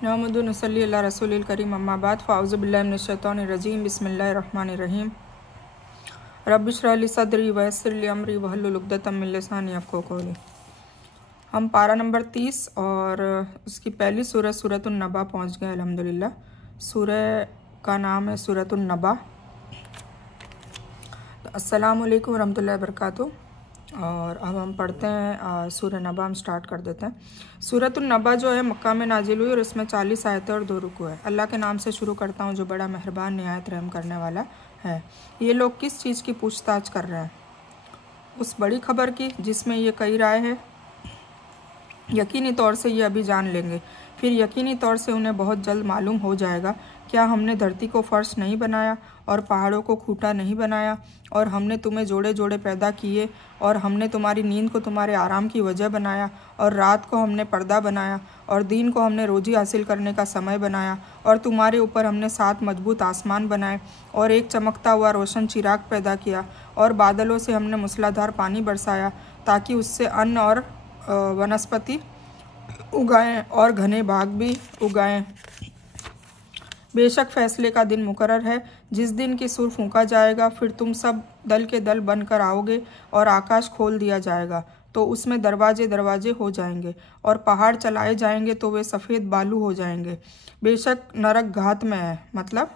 नहमदु नसल्ली अला रसूलिल करीम अम्मा बाद फ़ाउज़ु बिल्लाहि मिनश शैतानिर रजीम बिस्मिल्लाहिर रहमानिर रहीम रब्बि इश्रह ली सदरी व यस्सिर ली अमरी वहलुल उक़दतम मिन लिसानी यफ़क़हू क़ौली। हम पारा नंबर 30 और उसकी पहली सूरह सूरतुन नबा पहुँच गए अल्हम्दुलिल्लाह। सूरह का नाम है सूरतुन नबा। अस्सलामु अलैकुम रहमतुल्लाहि व बरकातुहू। और अब हम पढ़ते हैं सूरह नबा। हम स्टार्ट कर देते हैं। सूरतुन नबा जो है मक्का में नाजिल हुई और इसमें 40 आयतें और 2 रुकू है। अल्लाह के नाम से शुरू करता हूँ जो बड़ा मेहरबान निहायत रहम करने वाला है। ये लोग किस चीज़ की पूछताछ कर रहे हैं? उस बड़ी खबर की जिसमें ये कई राय है। यकीनी तौर से ये अभी जान लेंगे, फिर यकीनी तौर से उन्हें बहुत जल्द मालूम हो जाएगा। क्या हमने धरती को फर्श नहीं बनाया और पहाड़ों को खूंटा नहीं बनाया, और हमने तुम्हें जोड़े जोड़े पैदा किए, और हमने तुम्हारी नींद को तुम्हारे आराम की वजह बनाया, और रात को हमने पर्दा बनाया, और दिन को हमने रोजी हासिल करने का समय बनाया, और तुम्हारे ऊपर हमने 7 मजबूत आसमान बनाए, और एक चमकता हुआ रोशन चिराग पैदा किया, और बादलों से हमने मूसलाधार पानी बरसाया ताकि उससे अन्न और वनस्पति उगाएं और घने बाग भी उगाएं। बेशक फैसले का दिन मुकर्रर है जिस दिन की सुर फूंका जाएगा, फिर तुम सब दल के दल बनकर आओगे और आकाश खोल दिया जाएगा तो उसमें दरवाजे दरवाजे हो जाएंगे, और पहाड़ चलाए जाएंगे तो वे सफ़ेद बालू हो जाएंगे। बेशक नरक घात में है, मतलब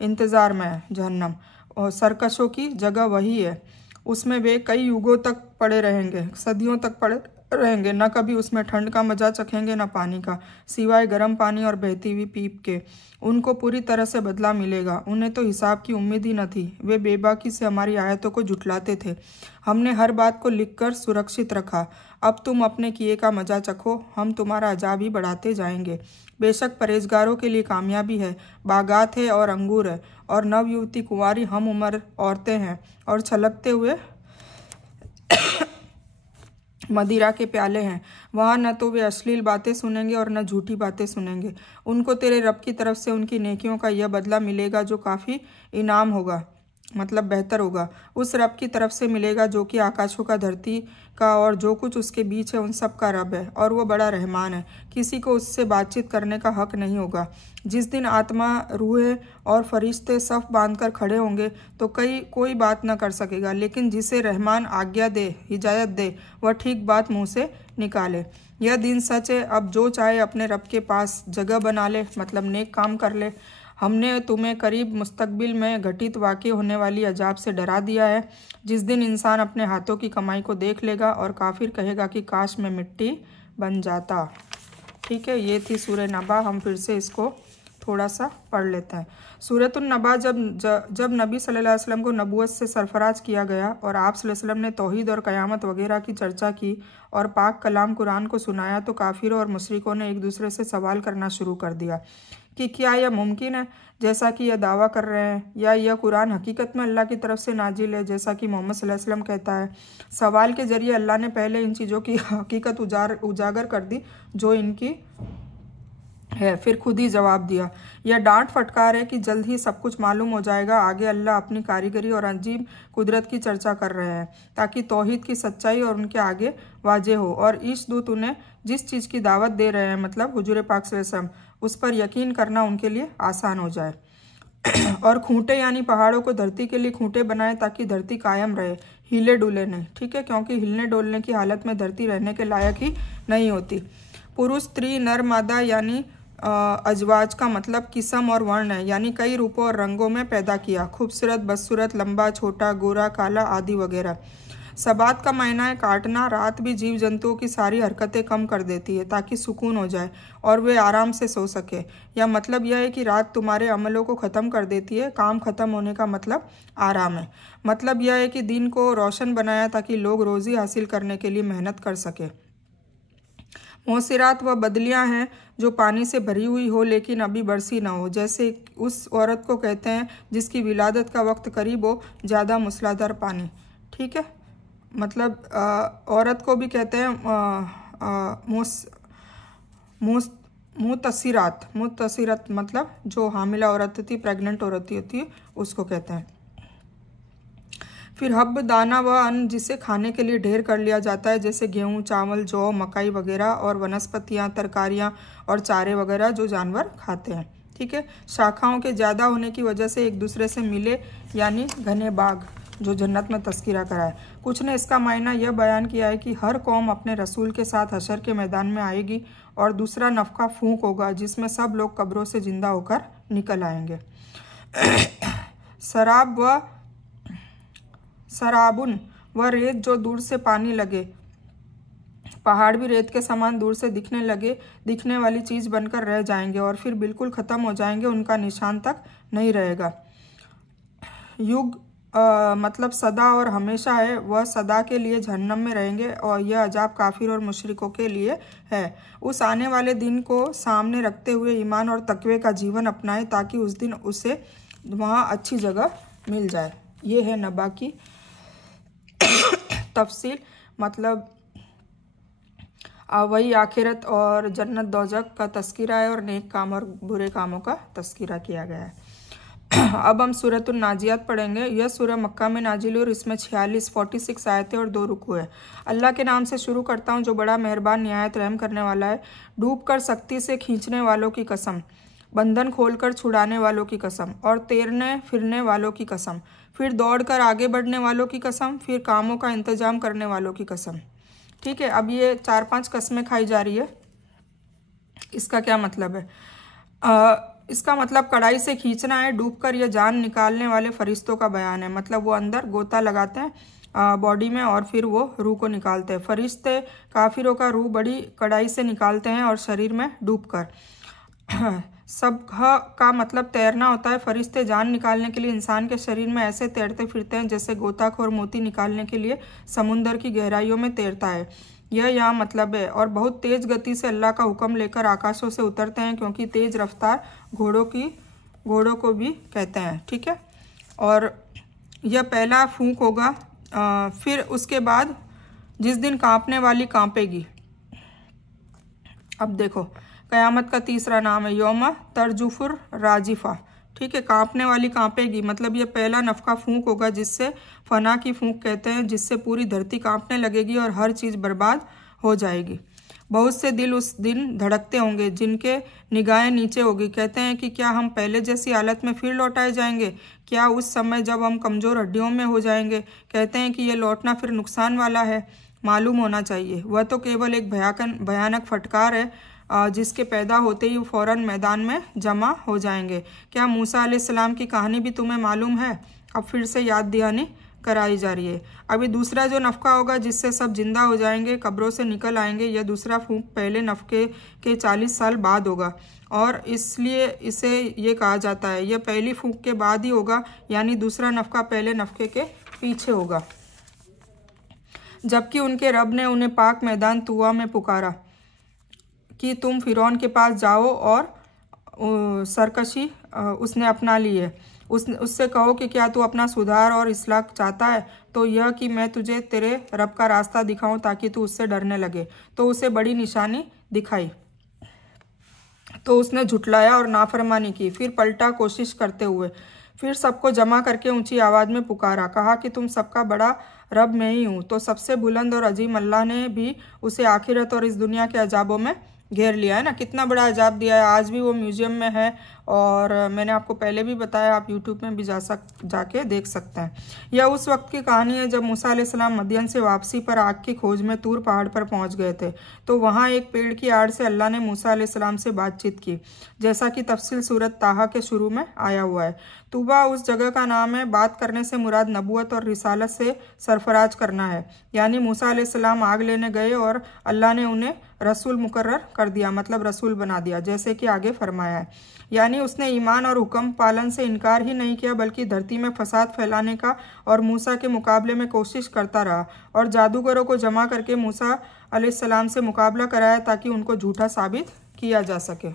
इंतज़ार में है जहन्नम, और सरकशों की जगह वही है। उसमें वे कई युगों तक पड़े रहेंगे, सदियों तक पड़े रहेंगे। न कभी उसमें ठंड का मजा चखेंगे न पानी का, सिवाय गर्म पानी और बहती हुई पीप के। उनको पूरी तरह से बदला मिलेगा। उन्हें तो हिसाब की उम्मीद ही न थी। वे बेबाकी से हमारी आयतों को झुठलाते थे। हमने हर बात को लिखकर सुरक्षित रखा। अब तुम अपने किए का मजा चखो, हम तुम्हारा अजाब ही बढ़ाते जाएंगे। बेशक परहेजगारों के लिए कामयाबी है। बागात है और अंगूर है, और नव युवती कुंवारी हम उम्र औरतें हैं, और छलकते हुए मदिरा के प्याले हैं। वहाँ न तो वे अश्लील बातें सुनेंगे और न झूठी बातें सुनेंगे। उनको तेरे रब की तरफ से उनकी नेकियों का यह बदला मिलेगा जो काफ़ी इनाम होगा, मतलब बेहतर होगा। उस रब की तरफ से मिलेगा जो कि आकाशों का, धरती का और जो कुछ उसके बीच है उन सब का रब है, और वो बड़ा रहमान है। किसी को उससे बातचीत करने का हक नहीं होगा। जिस दिन आत्मा, रूहें और फरिश्ते सफ़ बांधकर खड़े होंगे तो कोई बात न कर सकेगा, लेकिन जिसे रहमान आज्ञा दे, हिदायत दे, वह ठीक बात मुँह से निकाले। यह दिन सच है। अब जो चाहे अपने रब के पास जगह बना ले, मतलब नेक काम कर ले। हमने तुम्हें करीब मुस्तकबिल में घटित वाक़ई होने वाली अजाब से डरा दिया है, जिस दिन इंसान अपने हाथों की कमाई को देख लेगा और काफिर कहेगा कि काश मैं मिट्टी बन जाता। ठीक है, ये थी सूरह नबा। हम फिर से इसको थोड़ा सा पढ़ लेते हैं। सूरतुन नबा जब नबी सल्लल्लाहु अलैहि वसल्लम को नबूवत से सरफराज किया गया और आप सल्लल्लाहु अलैहि वसल्लम ने तौहीद और क़यामत वगैरह की चर्चा की और पाक कलाम कुरान को सुनाया, तो काफिरों और मुशरिकों ने एक दूसरे से सवाल करना शुरू कर दिया कि क्या यह मुमकिन है जैसा कि यह दावा कर रहे हैं, या यह कुरान हकीकत में अल्लाह की तरफ से नाजिल है जैसा कि मोहम्मद सल्लल्लाहु अलैहि वसल्लम कहता है। सवाल के जरिए अल्लाह ने पहले इन चीज़ों की हकीकत उजागर कर दी जो इनकी है, फिर खुद ही जवाब दिया। यह डांट फटकार है कि जल्द ही सब कुछ मालूम हो जाएगा। आगे अल्लाह अपनी कारीगरी और अजीब कुदरत की चर्चा कर रहे हैं ताकि तौहीद की सच्चाई और उनके आगे वाजे हो, और ईश दूत उन्हें जिस चीज़ की दावत दे रहे हैं, मतलब हुजूर पाक सल्लल्लाहु अलैहि वसल्लम, उस पर यकीन करना उनके लिए आसान हो जाए। और खूंटे यानी पहाड़ों को धरती के लिए खूंटे बनाए ताकि धरती कायम रहे, हिले डुले नहीं। ठीक है, क्योंकि हिलने डोलने की हालत में धरती रहने के लायक ही नहीं होती। पुरुष, स्त्री, नर, मादा यानी अजवाज का मतलब किस्म और वर्ण है, यानी कई रूपों और रंगों में पैदा किया। खूबसूरत, बदसूरत, लंबा, छोटा, गोरा, काला आदि वगैरह। सबात का मायना है काटना। रात भी जीव जंतुओं की सारी हरकतें कम कर देती है ताकि सुकून हो जाए और वे आराम से सो सके। या मतलब यह है कि रात तुम्हारे अमलों को ख़त्म कर देती है। काम ख़त्म होने का मतलब आराम है। मतलब यह है कि दिन को रोशन बनाया ताकि लोग रोज़ी हासिल करने के लिए मेहनत कर सके। मौसिरात वह बदलियाँ हैं जो पानी से भरी हुई हो लेकिन अभी बरसी ना हो, जैसे उस औरत को कहते हैं जिसकी विलादत का वक्त करीब हो, ज़्यादा मूसलाधार पानी। ठीक है, मतलब औरत को भी कहते हैं मुतसिरात, मतलब जो हामिला औरत होती है, प्रेग्नेंट औरत होती है, उसको कहते हैं। फिर हब दाना वह अन्न जिसे खाने के लिए ढेर कर लिया जाता है, जैसे गेहूँ, चावल, जौ, मकई वगैरह, और वनस्पतियाँ, तरकारियाँ और चारे वगैरह जो जानवर खाते हैं। ठीक है। शाखाओं के ज़्यादा होने की वजह से एक दूसरे से मिले, यानी घने बाग, जो जन्नत में तस्करा करा है। कुछ ने इसका मायना यह बयान किया है कि हर कौम अपने रसूल के साथ हशर के मैदान में आएगी, और दूसरा नफका फूंक होगा जिसमें सब लोग कब्रों से जिंदा होकर निकल आएंगे। सराबुन व रेत जो दूर से पानी लगे, पहाड़ भी रेत के समान दूर से दिखने वाली चीज बनकर रह जाएंगे और फिर बिल्कुल खत्म हो जाएंगे, उनका निशान तक नहीं रहेगा। युग मतलब सदा और हमेशा है, वह सदा के लिए जहन्नम में रहेंगे, और यह अजाब काफिर और मुशरिकों के लिए है। उस आने वाले दिन को सामने रखते हुए ईमान और तकवे का जीवन अपनाए, ताकि उस दिन उसे वहाँ अच्छी जगह मिल जाए। ये है नबा की तफसील, मतलब वही आखिरत और जन्नत दोजख का तस्कीरा है, और नेक काम और बुरे कामों का तस्कीरा किया गया है। अब हम सूरतुन नाजियात पढ़ेंगे। यह सूरह मक्का में नाजिल और इसमें 46 आयतें और 2 रुकू है। अल्लाह के नाम से शुरू करता हूँ जो बड़ा मेहरबान निहायत रहम करने वाला है। डूब कर सख्ती से खींचने वालों की कसम, बंधन खोलकर छुड़ाने वालों की कसम, और तैरने फिरने वालों की कसम, फिर दौड़कर आगे बढ़ने वालों की कसम, फिर कामों का इंतजाम करने वालों की कसम। ठीक है। अब ये 4-5 कस्में खाई जा रही है। इसका क्या मतलब है? इसका मतलब कड़ाई से खींचना है, डूबकर यह जान निकालने वाले फरिश्तों का बयान है। मतलब वो अंदर गोता लगाते हैं बॉडी में और फिर वो रूह को निकालते हैं। फरिश्ते काफिरों का रूह बड़ी कड़ाई से निकालते हैं और शरीर में डूबकर। सब का मतलब तैरना होता है। फरिश्ते जान निकालने के लिए इंसान के शरीर में ऐसे तैरते फिरते हैं जैसे गोताखोर मोती निकालने के लिए समुंदर की गहराइयों में तैरता है। यह यहाँ मतलब है। और बहुत तेज गति से अल्लाह का हुक्म लेकर आकाशों से उतरते हैं, क्योंकि तेज रफ्तार घोड़ों को भी कहते हैं। ठीक है। और यह पहला फूंक होगा। फिर उसके बाद जिस दिन कांपने वाली कांपेगी। अब देखो, कयामत का तीसरा नाम है यौमा तरजुफुर राजिफा। ठीक है। कांपने वाली कांपेगी, मतलब ये पहला नफका फूंक होगा जिससे फना की फूंक कहते हैं, जिससे पूरी धरती कांपने लगेगी और हर चीज़ बर्बाद हो जाएगी। बहुत से दिल उस दिन धड़कते होंगे जिनके निगाहें नीचे होगी। कहते हैं कि क्या हम पहले जैसी हालत में फिर लौटाए जाएंगे? क्या उस समय जब हम कमज़ोर हड्डियों में हो जाएंगे? कहते हैं कि यह लौटना फिर नुकसान वाला है। मालूम होना चाहिए वह तो केवल एक भयानक फटकार है, जिसके पैदा होते ही वो फौरन मैदान में जमा हो जाएंगे। क्या मूसा अलैहिस्सलाम की कहानी भी तुम्हें मालूम है? अब फिर से याद दहानी कराई जा रही है। अभी दूसरा जो नफका होगा जिससे सब जिंदा हो जाएंगे, कब्रों से निकल आएंगे, यह दूसरा फूंक पहले नफके के 40 साल बाद होगा, और इसलिए इसे ये कहा जाता है यह पहली फूंक के बाद ही होगा, यानी दूसरा नफका पहले नफके के पीछे होगा। जबकि उनके रब ने उन्हें पाक मैदान तुआ में पुकारा कि तुम फिरौन के पास जाओ, और सरकशी उसने अपना ली है। उससे कहो कि क्या तू अपना सुधार और इस्लाह चाहता है, तो यह कि मैं तुझे तेरे रब का रास्ता दिखाऊं ताकि तू उससे डरने लगे। तो उसे बड़ी निशानी दिखाई, तो उसने झुटलाया और नाफरमानी की। फिर पलटा कोशिश करते हुए, फिर सबको जमा करके ऊंची आवाज़ में पुकारा, कहा कि तुम सबका बड़ा रब मैं ही हूँ। तो सबसे बुलंद और अजीम अल्लाह ने भी उसे आखिरत और इस दुनिया के अजाबों में घेर लिया है ना। कितना बड़ा अजाब दिया है। आज भी वो म्यूजियम में है, और मैंने आपको पहले भी बताया, आप यूट्यूब में भी जाके देख सकते हैं। यह उस वक्त की कहानी है जब मूसा अलैहिस्सलाम मदियन से वापसी पर आग की खोज में तूर पहाड़ पर पहुंच गए थे। तो वहां एक पेड़ की आड़ से अल्लाह ने मूसा अलैहिस्सलाम से बातचीत की, जैसा कि तफसील सूरत ताहा के शुरू में आया हुआ है। तूबा उस जगह का नाम है। बात करने से मुराद नबूवत और रिसालत से सरफराज करना है, यानी मूसा अलैहिस्सलाम आग लेने गए और अल्लाह ने उन्हें रसूल मुकर्रर कर दिया, मतलब रसूल बना दिया, जैसे कि आगे फरमाया है। यानी उसने ईमान और हुक्म पालन से इनकार ही नहीं किया, बल्कि धरती में फसाद फैलाने का और मूसा के मुकाबले में कोशिश करता रहा, और जादूगरों को जमा करके मूसा अलैहिस्सलाम से मुकाबला कराया ताकि उनको झूठा साबित किया जा सके।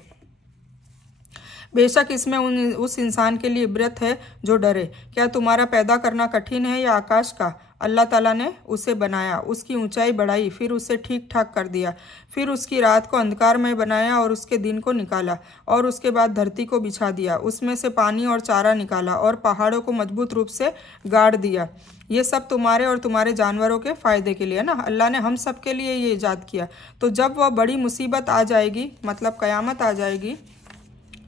बेशक इसमें उस इंसान के लिए इबरत है जो डरे। क्या तुम्हारा पैदा करना कठिन है या आकाश का अल्लाह ताला ने उसे बनाया, उसकी ऊंचाई बढ़ाई, फिर उसे ठीक ठाक कर दिया, फिर उसकी रात को अंधकारमय बनाया और उसके दिन को निकाला, और उसके बाद धरती को बिछा दिया, उसमें से पानी और चारा निकाला और पहाड़ों को मजबूत रूप से गाड़ दिया। ये सब तुम्हारे और तुम्हारे जानवरों के फायदे के लिए ना, अल्लाह ने हम सब के लिए ये ईजाद किया। तो जब वह बड़ी मुसीबत आ जाएगी, मतलब क़यामत आ जाएगी,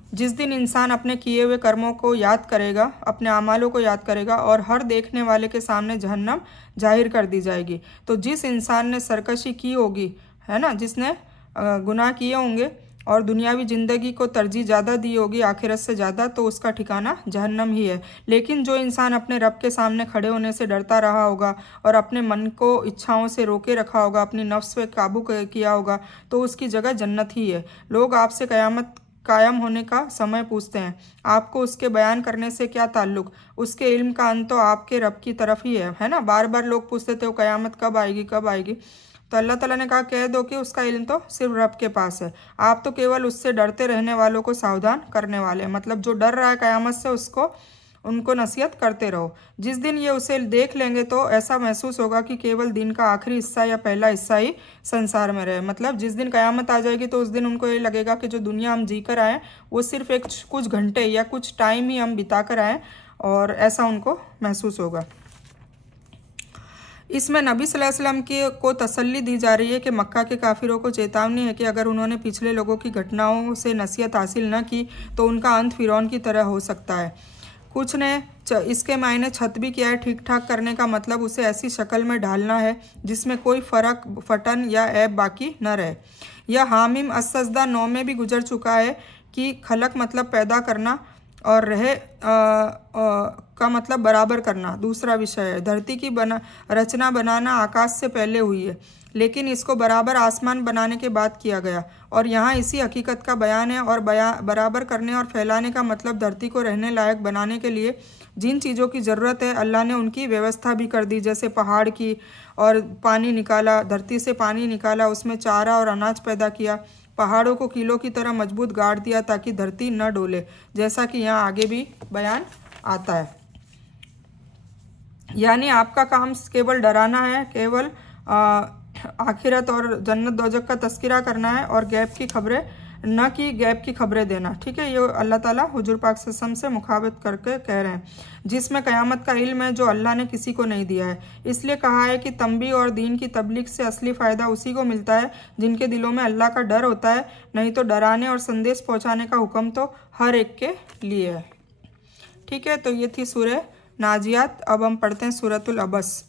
जिस दिन इंसान अपने किए हुए कर्मों को याद करेगा, अपने अमालों को याद करेगा, और हर देखने वाले के सामने जहन्नम जाहिर कर दी जाएगी। तो जिस इंसान ने सरकशी की होगी, है ना, जिसने गुनाह किए होंगे और दुनियावी ज़िंदगी को तरजीह ज़्यादा दी होगी आखिरत से ज़्यादा, तो उसका ठिकाना जहन्नम ही है। लेकिन जो इंसान अपने रब के सामने खड़े होने से डरता रहा होगा और अपने मन को इच्छाओं से रोके रखा होगा, अपनी नफ्स पे काबू किया होगा, तो उसकी जगह जन्नत ही है। लोग आपसे क़यामत कायम होने का समय पूछते हैं, आपको उसके बयान करने से क्या ताल्लुक़? उसके इल्म का अंत तो आपके रब की तरफ ही है ना। बार बार लोग पूछते थे वो क़यामत कब आएगी, कब आएगी? तो अल्लाह ताला ने कहा, कह दो कि उसका इल्म तो सिर्फ रब के पास है, आप तो केवल उससे डरते रहने वालों को सावधान करने वाले हैं। मतलब जो डर रहा है क़यामत से, उनको नसीहत करते रहो। जिस दिन ये उसे देख लेंगे तो ऐसा महसूस होगा कि केवल दिन का आखिरी हिस्सा या पहला हिस्सा ही संसार में रहे। मतलब जिस दिन क़यामत आ जाएगी तो उस दिन उनको ये लगेगा कि जो दुनिया हम जी कर आए वो सिर्फ कुछ घंटे या कुछ टाइम ही हम बिता कर आए, और ऐसा उनको महसूस होगा। इसमें नबी सल्लल्लाहु अलैहि वसल्लम को तसल्ली दी जा रही है कि मक्का के काफिरों को चेतावनी है कि अगर उन्होंने पिछले लोगों की घटनाओं से नसीहत हासिल न की तो उनका अंत फिरौन की तरह हो सकता है। कुछ ने इसके मायने छत भी किया है। ठीक ठाक करने का मतलब उसे ऐसी शक्ल में ढालना है जिसमें कोई फर्क, फटन या ऐब बाकी न रहे। यह हामीम अस्सजदा 9 में भी गुजर चुका है कि खलक मतलब पैदा करना और रहे का मतलब बराबर करना दूसरा विषय है। धरती की रचना बनाना आकाश से पहले हुई है, लेकिन इसको बराबर आसमान बनाने के बाद किया गया, और यहाँ इसी हकीकत का बयान है। और बराबर करने और फैलाने का मतलब धरती को रहने लायक बनाने के लिए जिन चीज़ों की ज़रूरत है अल्लाह ने उनकी व्यवस्था भी कर दी, जैसे पहाड़ की, और पानी निकाला, धरती से पानी निकाला, उसमें चारा और अनाज पैदा किया, पहाड़ों को किलों की तरह मजबूत गाड़ दिया ताकि धरती न डोले, जैसा कि यहाँ आगे भी बयान आता है। यानी आपका काम केवल डराना है, केवल आखिरत और जन्नत दोजक का तस्करा करना है, और गैब की खबरें न कि गैब की खबरें देना। ठीक है, ये अल्लाह ताला हुजूर पाक सल्लल्लाहु अलैहि वसल्लम से मुखाबत करके कह रहे हैं, जिसमें क़यामत का इल्म है जो अल्लाह ने किसी को नहीं दिया है। इसलिए कहा है कि तंबी और दीन की तबलीग से असली फ़ायदा उसी को मिलता है जिनके दिलों में अल्लाह का डर होता है, नहीं तो डराने और संदेश पहुँचाने का हुक्म तो हर एक के लिए है। ठीक है, तो ये थी सूरह नाजियात। अब हम पढ़ते हैं सूरतुल अबस।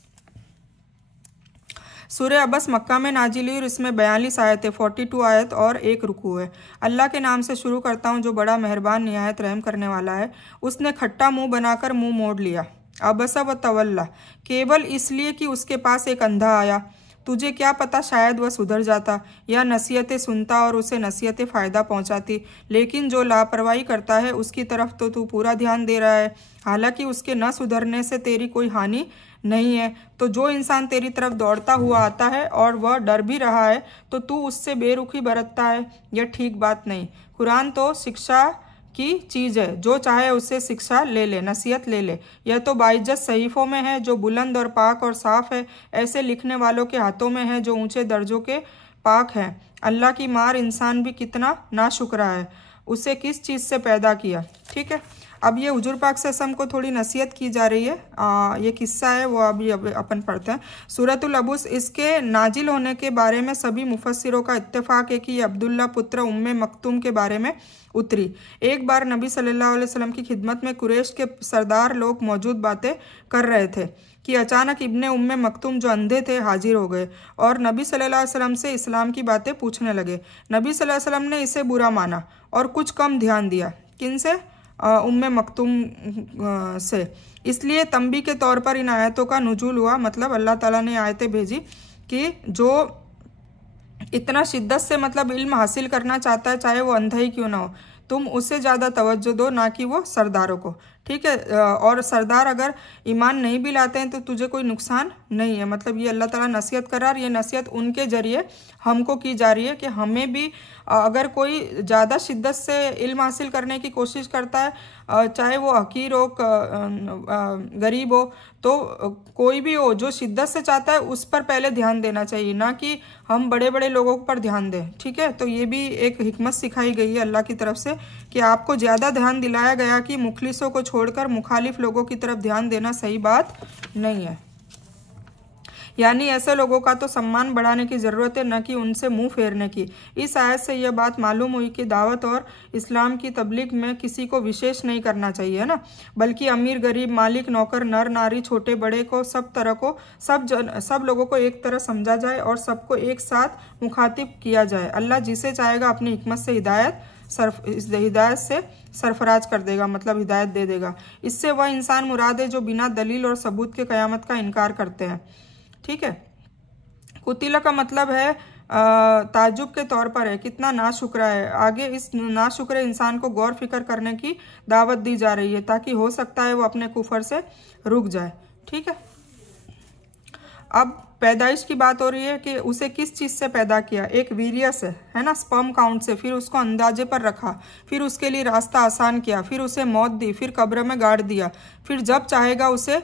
सूरह अबस मक्का में नाजिल हुई और इसमें 42 आयतें, 42 आयत और 1 रुकू है। अल्लाह के नाम से शुरू करता हूँ जो बड़ा मेहरबान निहायत रहम करने वाला है। उसने खट्टा मुंह बनाकर मुंह मोड़ लिया। अबसा व तवल्ला, केवल इसलिए कि उसके पास एक अंधा आया। तुझे क्या पता, शायद वह सुधर जाता या नसीहतें सुनता और उसे नसीहतें फ़ायदा पहुंचाती। लेकिन जो लापरवाही करता है उसकी तरफ तो तू पूरा ध्यान दे रहा है, हालांकि उसके न सुधरने से तेरी कोई हानि नहीं है। तो जो इंसान तेरी तरफ दौड़ता हुआ आता है और वह डर भी रहा है तो तू उससे बेरुखी बरतता है, यह ठीक बात नहीं। कुरान तो शिक्षा की चीज़ है, जो चाहे उससे शिक्षा ले ले, नसीहत ले ले। यह तो बाइज्जत सहीफ़ों में है जो बुलंद और पाक और साफ़ है, ऐसे लिखने वालों के हाथों में है जो ऊंचे दर्जों के पाक हैं। अल्लाह की मार इंसान भी कितना नाशुक्रा है, उसे किस चीज़ से पैदा किया। ठीक है, अब ये हुजूर पाक सल्लल्लाहु अलैहि वसल्लम को थोड़ी नसीहत की जा रही है। ये किस्सा है वो अभी अपन पढ़ते हैं। सूरतुल अबूस, इसके नाजिल होने के बारे में सभी मुफस्सिरों का इत्तेफाक है कि ये अब्दुल्ला पुत्र उम्मे मक्तूम के बारे में उतरी। एक बार नबी सल्लल्लाहु अलैहि वसल्लम की खिदमत में कुरैश के सरदार लोग मौजूद बातें कर रहे थे कि अचानक इब्ने उम्मे मक्तूम जो अंधे थे हाजिर हो गए और नबी सल्लल्लाहु अलैहि वसल्लम से इस्लाम की बातें पूछने लगे। नबी सल्लल्लाहु अलैहि वसल्लम ने इसे बुरा माना और कुछ कम ध्यान दिया। किन से? उम्मे मक्तूम से। इसलिए तंबी के तौर पर इन आयतों का नुज़ूल हुआ। मतलब अल्लाह ताला ने आयतें भेजी कि जो इतना शिद्दत से मतलब इल्म हासिल करना चाहता है, चाहे वो अंधा ही क्यों ना हो, तुम उससे ज़्यादा तवज्जो दो, ना कि वो सरदारों को। ठीक है। और सरदार अगर ईमान नहीं भी लाते हैं तो तुझे कोई नुकसान नहीं है। मतलब ये अल्लाह ताला नसीहत कर रहा है, ये नसीहत उनके जरिए हमको की जा रही है कि हमें भी अगर कोई ज़्यादा शिद्दत से इल्म हासिल करने की कोशिश करता है, चाहे वो हकीर हो गरीब हो, तो कोई भी हो जो शिद्दत से चाहता है उस पर पहले ध्यान देना चाहिए, ना कि हम बड़े बड़े लोगों पर ध्यान दें। ठीक है, तो ये भी एक हिकमत सिखाई गई है अल्लाह की तरफ से कि आपको ज़्यादा ध्यान दिलाया गया कि मुखलिसों को छोड़कर मुखालिफ लोगों की तरफ ध्यान देना सही बात नहीं है। यानी ऐसे लोगों का तो सम्मान बढ़ाने की ज़रूरत है, न कि उनसे मुंह फेरने की। इस आयत से यह बात मालूम हुई कि दावत और इस्लाम की तबलीग में किसी को विशेष नहीं करना चाहिए, है ना, बल्कि अमीर गरीब मालिक नौकर नर नारी छोटे बड़े को सब तरह को सब लोगों को एक तरह समझा जाए और सबको एक साथ मुखातिब किया जाए। अल्लाह जिसे चाहेगा अपनी हिकमत से हिदायत से सरफराज कर देगा, मतलब हिदायत दे देगा। इससे वह इंसान मुराद है जो बिना दलील और सबूत के क़यामत का इनकार करते हैं। ठीक है, कुतिला का मतलब है ताजुब के तौर पर है, कितना नाशुक्रा है। आगे इस नाशुक्रे इंसान को गौर फिक्र करने की दावत दी जा रही है ताकि हो सकता है वो अपने कुफर से रुक जाए। ठीक है, अब पैदाइश की बात हो रही है कि उसे किस चीज़ से पैदा किया। एक वीर्य से, है ना, स्पर्म काउंट से, फिर उसको अंदाजे पर रखा, फिर उसके लिए रास्ता आसान किया, फिर उसे मौत दी, फिर कब्र में गाड़ दिया, फिर जब चाहेगा उसे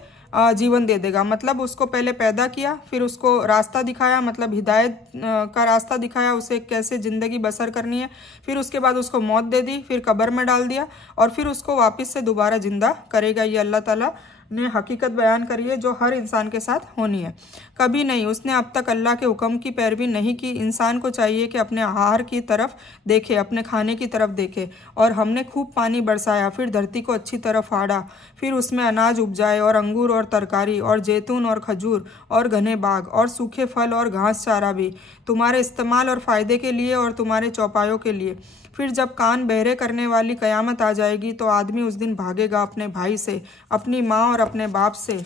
जीवन दे देगा। मतलब उसको पहले पैदा किया, फिर उसको रास्ता दिखाया, मतलब हिदायत का रास्ता दिखाया उसे कैसे ज़िंदगी बसर करनी है, फिर उसके बाद उसको मौत दे दी, फिर कब्र में डाल दिया और फिर उसको वापस से दोबारा ज़िंदा करेगा। ये अल्लाह ताला ने हकीकत बयान करी है जो हर इंसान के साथ होनी है। कभी नहीं उसने अब तक अल्लाह के हुक्म की पैरवी नहीं की। इंसान को चाहिए कि अपने आहार की तरफ देखे, अपने खाने की तरफ देखे। और हमने खूब पानी बरसाया, फिर धरती को अच्छी तरह फाड़ा, फिर उसमें अनाज उपजाए और अंगूर और तरकारी और जैतून और खजूर और घने बाग और सूखे फल और घास चारा भी तुम्हारे इस्तेमाल और फ़ायदे के लिए और तुम्हारे चौपायों के लिए। फिर जब कान बहरे करने वाली क़यामत आ जाएगी तो आदमी उस दिन भागेगा अपने भाई से, अपनी माँ और अपने बाप से,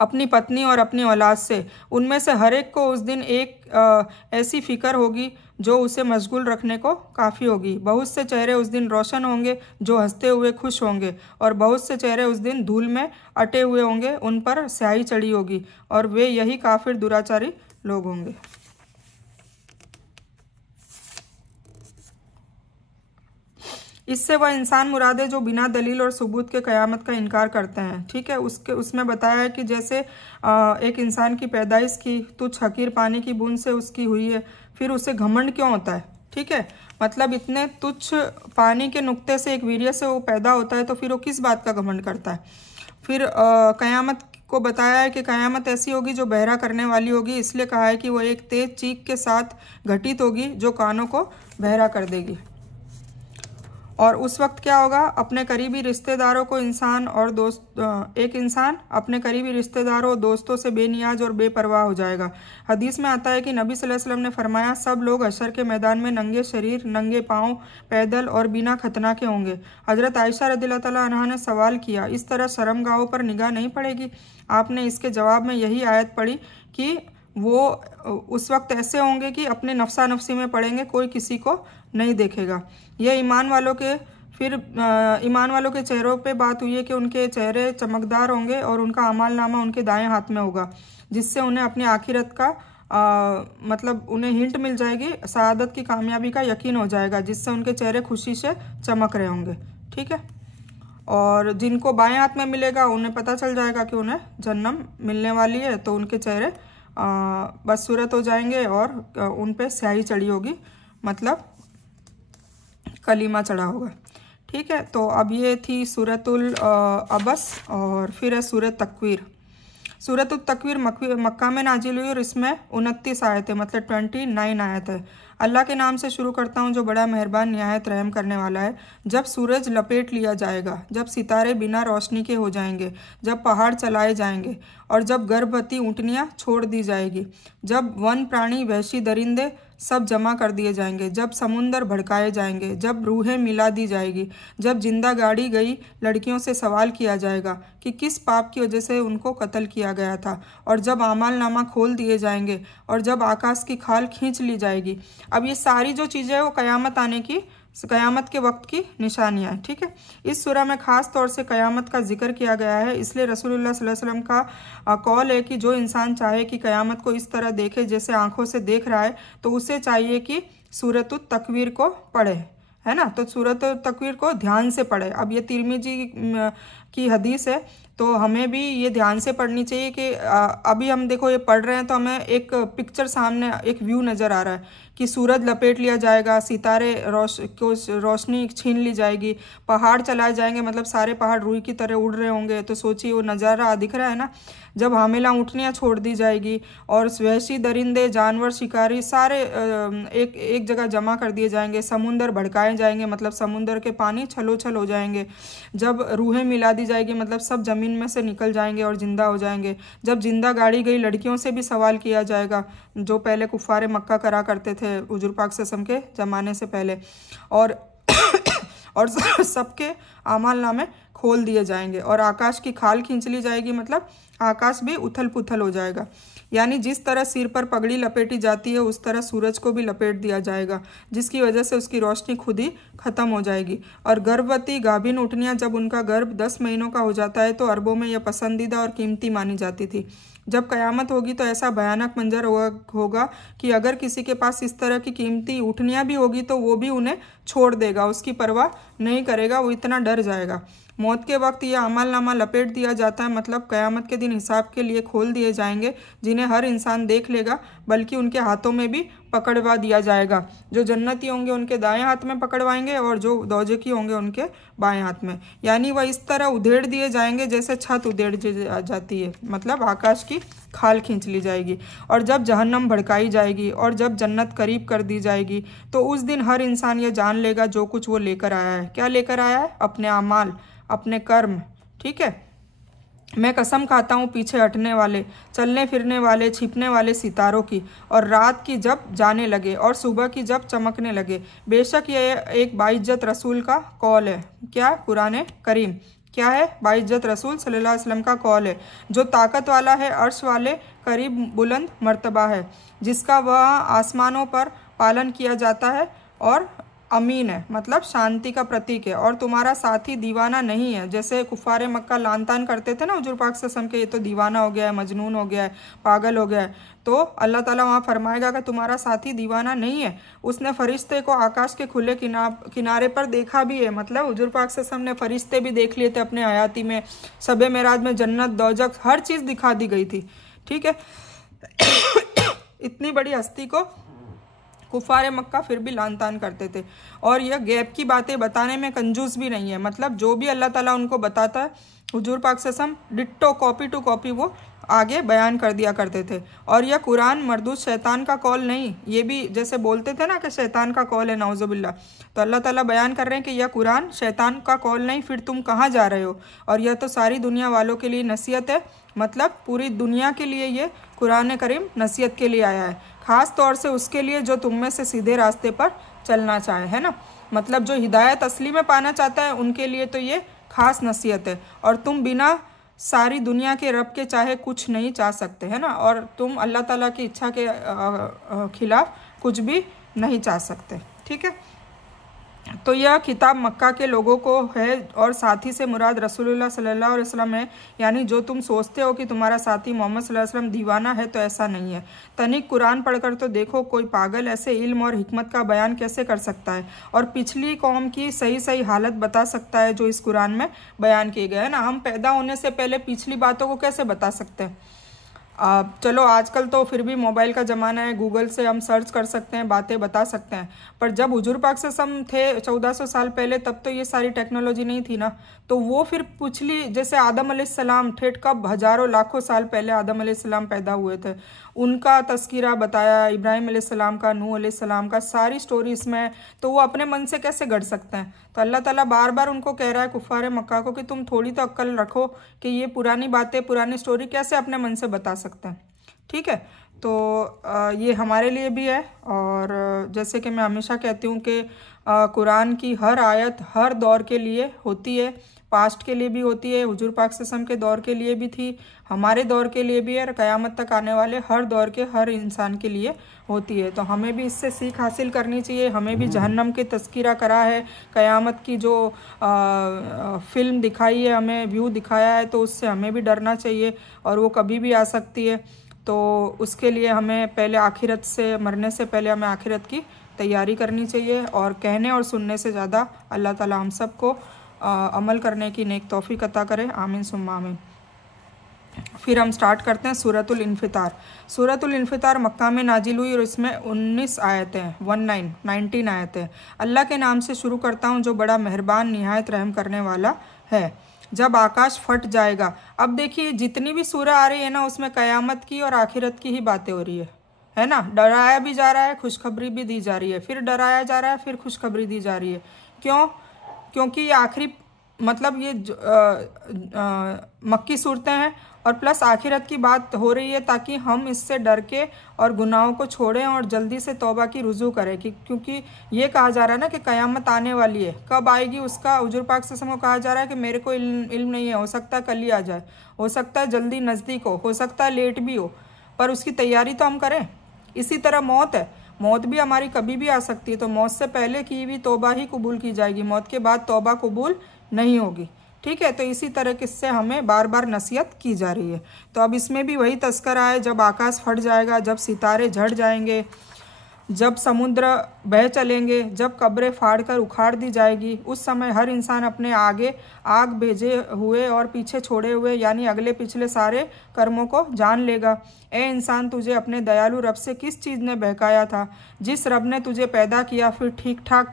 अपनी पत्नी और अपनी औलाद से। उनमें से हर एक को उस दिन एक ऐसी फ़िक्र होगी जो उसे मशगूल रखने को काफ़ी होगी। बहुत से चेहरे उस दिन रोशन होंगे जो हंसते हुए खुश होंगे, और बहुत से चेहरे उस दिन धूल में अटे हुए होंगे, उन पर स्याही चढ़ी होगी, और वे यही काफिर दुराचारी लोग होंगे। इससे वह इंसान मुराद है जो बिना दलील और सबूत के क़यामत का इनकार करते हैं। ठीक है, उसमें बताया है कि जैसे एक इंसान की पैदाइश की तुच्छ हकीर पानी की बूंद से उसकी हुई है, फिर उसे घमंड क्यों होता है। ठीक है, मतलब इतने तुच्छ पानी के नुक्ते से एक वीर्य से वो पैदा होता है, तो फिर वो किस बात का घमंड करता है। फिर क़यामत को बताया है कि क़यामत ऐसी होगी जो बहरा करने वाली होगी, इसलिए कहा है कि वो एक तेज चीख के साथ घटित होगी जो कानों को बहरा कर देगी। और उस वक्त क्या होगा, अपने करीबी रिश्तेदारों को एक इंसान अपने करीबी रिश्तेदारों और दोस्तों से बेनियाज और बेपरवाह हो जाएगा। हदीस में आता है कि नबी सल्लल्लाहु अलैहि वसल्लम ने फरमाया, सब लोग हशर के मैदान में नंगे शरीर, नंगे पाँव, पैदल और बिना खतना के होंगे। हज़रत आयशा रज़ियल्लाहु तआला अन्हा ने सवाल किया, इस तरह शर्मगाहों पर निगाह नहीं पड़ेगी। आपने इसके जवाब में यही आयत पढ़ी कि वो उस वक्त ऐसे होंगे कि अपने नफसा नफसी में पड़ेंगे, कोई किसी को नहीं देखेगा। यह ईमान वालों के चेहरों पे बात हुई है कि उनके चेहरे चमकदार होंगे और उनका अमाल नामा उनके दाएं हाथ में होगा, जिससे उन्हें अपनी आखिरत का मतलब उन्हें हिंट मिल जाएगी, सआदत की कामयाबी का यकीन हो जाएगा, जिससे उनके चेहरे खुशी से चमक रहे होंगे। ठीक है, और जिनको बाएं हाथ में मिलेगा उन्हें पता चल जाएगा कि उन्हें जन्नम मिलने वाली है, तो उनके चेहरे बदसूरत हो जाएंगे और उन पे स्याही चढ़ी होगी, मतलब कलीमा चढ़ा होगा। ठीक है, तो अब ये थी सूरतुल अबस, और फिर है सूरत तकवीर। सूरतुल तकवीर मक्का में नाजिल हुई और इसमें 29 आयत है, मतलब 29 आयत है। अल्लाह के नाम से शुरू करता हूँ जो बड़ा मेहरबान निहायत रहम करने वाला है। जब सूरज लपेट लिया जाएगा, जब सितारे बिना रोशनी के हो जाएंगे, जब पहाड़ चलाए जाएंगे और जब गर्भवती ऊँटनियाँ छोड़ दी जाएगी, जब वन प्राणी वहशी दरिंदे सब जमा कर दिए जाएंगे, जब समुंदर भड़काए जाएंगे, जब रूहें मिला दी जाएगी, जब जिंदा गाड़ी गई लड़कियों से सवाल किया जाएगा कि किस पाप की वजह से उनको कत्ल किया गया था, और जब आमाल नामा खोल दिए जाएंगे, और जब आकाश की खाल खींच ली जाएगी। अब ये सारी जो चीज़ें हैं वो क़यामत आने की क़यामत के वक्त की निशानियाँ, ठीक है। इस सूरा में ख़ास तौर से क़यामत का जिक्र किया गया है, इसलिए रसूलुल्लाह सल्लल्लाहु अलैहि वसल्लम का कौल है कि जो इंसान चाहे कि क़यामत को इस तरह देखे जैसे आंखों से देख रहा है, तो उसे चाहिए कि सूरतुत तकवीर को पढ़े, है ना। तो सूरत तकवीर को ध्यान से पढ़े। अब ये तिरमिजी की हदीस है, तो हमें भी ये ध्यान से पढ़नी चाहिए कि अभी हम देखो ये पढ़ रहे हैं तो हमें एक पिक्चर सामने, एक व्यू नज़र आ रहा है कि सूरज लपेट लिया जाएगा, सितारे रोशनी छीन ली जाएगी, पहाड़ चलाए जाएंगे, मतलब सारे पहाड़ रुई की तरह उड़ रहे होंगे। तो सोचिए वो नज़ारा दिख रहा है ना। जब हामिला ऊँटनियाँ छोड़ दी जाएगी और वहशी दरिंदे, जानवर, शिकारी सारे एक जगह जमा कर दिए जाएंगे, समुंदर भड़काए जाएंगे, मतलब समुंदर के पानी छलोछल हो जाएंगे। जब रूहें मिला दी जाएगी, मतलब सब ज़मीन में से निकल जाएंगे और ज़िंदा हो जाएंगे। जब जिंदा गाड़ी गई लड़कियों से भी सवाल किया जाएगा, जो पहले कुफ़ारे मक्का करा करते थे हुजूर पाक सल्लल्लाहु अलैहि वसल्लम के ज़माने से पहले, और सबके आमाल नामे खोल दिए जाएंगे और आकाश की खाल खींच ली जाएगी, मतलब आकाश भी उथल पुथल हो जाएगा। यानी जिस तरह सिर पर पगड़ी लपेटी जाती है उस तरह सूरज को भी लपेट दिया जाएगा, जिसकी वजह से उसकी रोशनी खुद ही ख़त्म हो जाएगी। और गर्भवती गाभिन ऊँटनियाँ जब उनका गर्भ 10 महीनों का हो जाता है तो अरबों में यह पसंदीदा और कीमती मानी जाती थी। जब क़यामत होगी तो ऐसा भयानक मंजर होगा कि अगर किसी के पास इस तरह की कीमती ऊँटनियाँ भी होगी तो वो भी उन्हें छोड़ देगा, उसकी परवाह नहीं करेगा, वो इतना डर जाएगा। मौत के वक्त यह अमलनामा लपेट दिया जाता है, मतलब क़यामत के दिन हिसाब के लिए खोल दिए जाएंगे, जिन्हें हर इंसान देख लेगा, बल्कि उनके हाथों में भी पकड़वा दिया जाएगा। जो जन्नती होंगे उनके दाएं हाथ में पकड़वाएंगे और जो दोज़खी होंगे उनके बाएं हाथ में। यानी वह इस तरह उधेड़ दिए जाएंगे जैसे छत उधेड़ जाती है, मतलब आकाश की खाल खींच ली जाएगी। और जब जहन्नम भड़काई जाएगी और जब जन्नत करीब कर दी जाएगी, तो उस दिन हर इंसान ये जान लेगा जो कुछ वो लेकर आया है। क्या लेकर आया है? अपने अमाल, अपने कर्म, ठीक है। मैं कसम खाता हूँ पीछे हटने वाले, चलने फिरने वाले, छिपने वाले सितारों की, और रात की जब जाने लगे और सुबह की जब चमकने लगे। बेशक यह एक बाइज्जत रसूल का कौल है। क्या? कुरान करीम क्या है? बाइज्जत रसूल सल्लल्लाहु अलैहि वसल्लम का कौल है, जो ताकत वाला है, अर्श वाले करीब बुलंद मर्तबा है, जिसका वह आसमानों पर पालन किया जाता है, और अमीन है, मतलब शांति का प्रतीक है। और तुम्हारा साथी दीवाना नहीं है, जैसे कुफ़ारे मक्का लानतान करते थे ना हुजूर पाक सल्लल्लाहु अलैहि वसल्लम के, ये तो दीवाना हो गया है, मजनून हो गया है, पागल हो गया है। तो अल्लाह ताला वहाँ फरमाएगा कि तुम्हारा साथी दीवाना नहीं है। उसने फरिश्ते को आकाश के खुले किनारे पर देखा भी है, मतलब हुजूर पाक सल्लल्लाहु अलैहि वसल्लम ने फरिश्ते भी देख लिए थे अपने हयाती में। शब मेराज में जन्नत, दोज़ख, हर चीज़ दिखा दी गई थी, ठीक है। इतनी बड़ी हस्ती को कुफ़ारे मक्का फिर भी लानतान करते थे, और यह गैब की बातें बताने में कंजूस भी नहीं है। मतलब जो भी अल्लाह ताला उनको बताता है, हुजूर पाक सल्लल्लाहु अलैहि वसल्लम डिट्टो कॉपी टू कॉपी वो आगे बयान कर दिया करते थे। और यह कुरान मरदूद शैतान का कौल नहीं, ये भी जैसे बोलते थे ना कि शैतान का कौल है, नाउज़ुबिल्लाह, तो अल्लाह ताला बयान कर रहे हैं कि यह कुरान शैतान का कौल नहीं, फिर तुम कहाँ जा रहे हो। और यह तो सारी दुनिया वालों के लिए नसीहत है, मतलब पूरी दुनिया के लिए ये कुरान करीम नसीहत के लिए आया है, ख़ास तौर से उसके लिए जो तुम में से सीधे रास्ते पर चलना चाहे, है ना। मतलब जो हिदायत असली में पाना चाहता है उनके लिए तो ये ख़ास नसीहत है। और तुम बिना सारी दुनिया के रब के चाहे कुछ नहीं चाह सकते, है ना, और तुम अल्लाह ताला की इच्छा के खिलाफ कुछ भी नहीं चाह सकते, ठीक है। तो यह किताब मक्का के लोगों को है, और साथी से मुराद रसूलुल्लाह सल्लल्लाहु अलैहि वसल्लम है। यानी जो तुम सोचते हो कि तुम्हारा साथी मोहम्मद सल्लल्लाहु अलैहि वसल्लम दीवाना है, तो ऐसा नहीं है। तनिक कुरान पढ़कर तो देखो, कोई पागल ऐसे इल्म और हिकमत का बयान कैसे कर सकता है, और पिछली कौम की सही सही हालत बता सकता है जो इस कुरान में बयान किए गए हैं ना। हम पैदा होने से पहले पिछली बातों को कैसे बता सकते हैं? चलो आजकल तो फिर भी मोबाइल का ज़माना है, गूगल से हम सर्च कर सकते हैं, बातें बता सकते हैं। पर जब हुजूर पाक से हम थे 1400 साल पहले, तब तो ये सारी टेक्नोलॉजी नहीं थी ना। तो वो फिर पिछली, जैसे आदम अलैहिस्सलाम ठेठ कब हज़ारों लाखों साल पहले आदम अलैहिस्सलाम पैदा हुए थे, उनका तस्कीरा बताया, इब्राहिम अलैहिस्सलाम का, नूह अलैहिस्सलाम का, सारी स्टोरी इसमें। तो वो अपने मन से कैसे गढ़ सकते हैं? तो अल्लाह ताला बार बार उनको कह रहा है, कुफ़ारे मक्का को, कि तुम थोड़ी तो अक्ल रखो कि ये पुरानी बातें, पुरानी स्टोरी कैसे अपने मन से बता सकते हैं, ठीक है। तो ये हमारे लिए भी है। और जैसे कि मैं हमेशा कहती हूँ कि कुरान की हर आयत हर दौर के लिए होती है, पास्ट के लिए भी होती है, हुजूर पाक सल्लल्लाहु अलैहि वसल्लम के दौर के लिए भी थी, हमारे दौर के लिए भी है और क़यामत तक आने वाले हर दौर के हर इंसान के लिए होती है। तो हमें भी इससे सीख हासिल करनी चाहिए। हमें भी जहन्नम के तस्कीरा करा है, क़यामत की जो फिल्म दिखाई है, हमें व्यू दिखाया है, तो उससे हमें भी डरना चाहिए और वो कभी भी आ सकती है। तो उसके लिए हमें पहले आखिरत से, मरने से पहले हमें आखिरत की तैयारी करनी चाहिए और कहने और सुनने से ज़्यादा अल्लाह ताला हम सबको अमल करने की नेक तौफीक अता करे। आमीन सुम्मा आमीन। फिर हम स्टार्ट करते हैं सूरतुल इन्फितार। सूरतुल इन्फितार मक्का में नाजिल हुई और इसमें 19 आयतें हैं, 19 आयतें। अल्लाह के नाम से शुरू करता हूँ जो बड़ा मेहरबान निहायत रहम करने वाला है। जब आकाश फट जाएगा। अब देखिए जितनी भी सूरह आ रही है ना, उसमें क़यामत की और आखिरत की ही बातें हो रही है ना। डराया भी जा रहा है, खुशखबरी भी दी जा रही है, फिर डराया जा रहा है, फिर खुशखबरी दी जा रही है। क्यों? क्योंकि ये आखिरी मतलब ये मक्की सूरतें हैं और प्लस आखिरत की बात हो रही है, ताकि हम इससे डर के और गुनाहों को छोड़ें और जल्दी से तौबा की रुजू करें। क्योंकि ये कहा जा रहा है ना कि क़यामत आने वाली है, कब आएगी उसका हुजूर पाक सल्लल्लाहु अलैहि वसल्लम को कहा जा रहा है कि मेरे को इल्म नहीं है, हो सकता है कल ही आ जाए, हो सकता है जल्दी नज़दीक हो सकता है लेट भी हो, पर उसकी तैयारी तो हम करें। इसी तरह मौत है, मौत भी हमारी कभी भी आ सकती है, तो मौत से पहले की हुई तौबा ही कबूल की जाएगी, मौत के बाद तौबा कबूल नहीं होगी। ठीक है, तो इसी तरह किससे हमें बार बार नसीहत की जा रही है। तो अब इसमें भी वही तस्करा है, जब आकाश फट जाएगा, जब सितारे झड़ जाएंगे, जब समुद्र बह चलेंगे, जब कब्रें फाड़ कर उखाड़ दी जाएगी, उस समय हर इंसान अपने आगे आग भेजे हुए और पीछे छोड़े हुए यानी अगले पिछले सारे कर्मों को जान लेगा। ए इंसान, तुझे अपने दयालु रब से किस चीज़ ने बहकाया था? जिस रब ने तुझे पैदा किया, फिर ठीक ठाक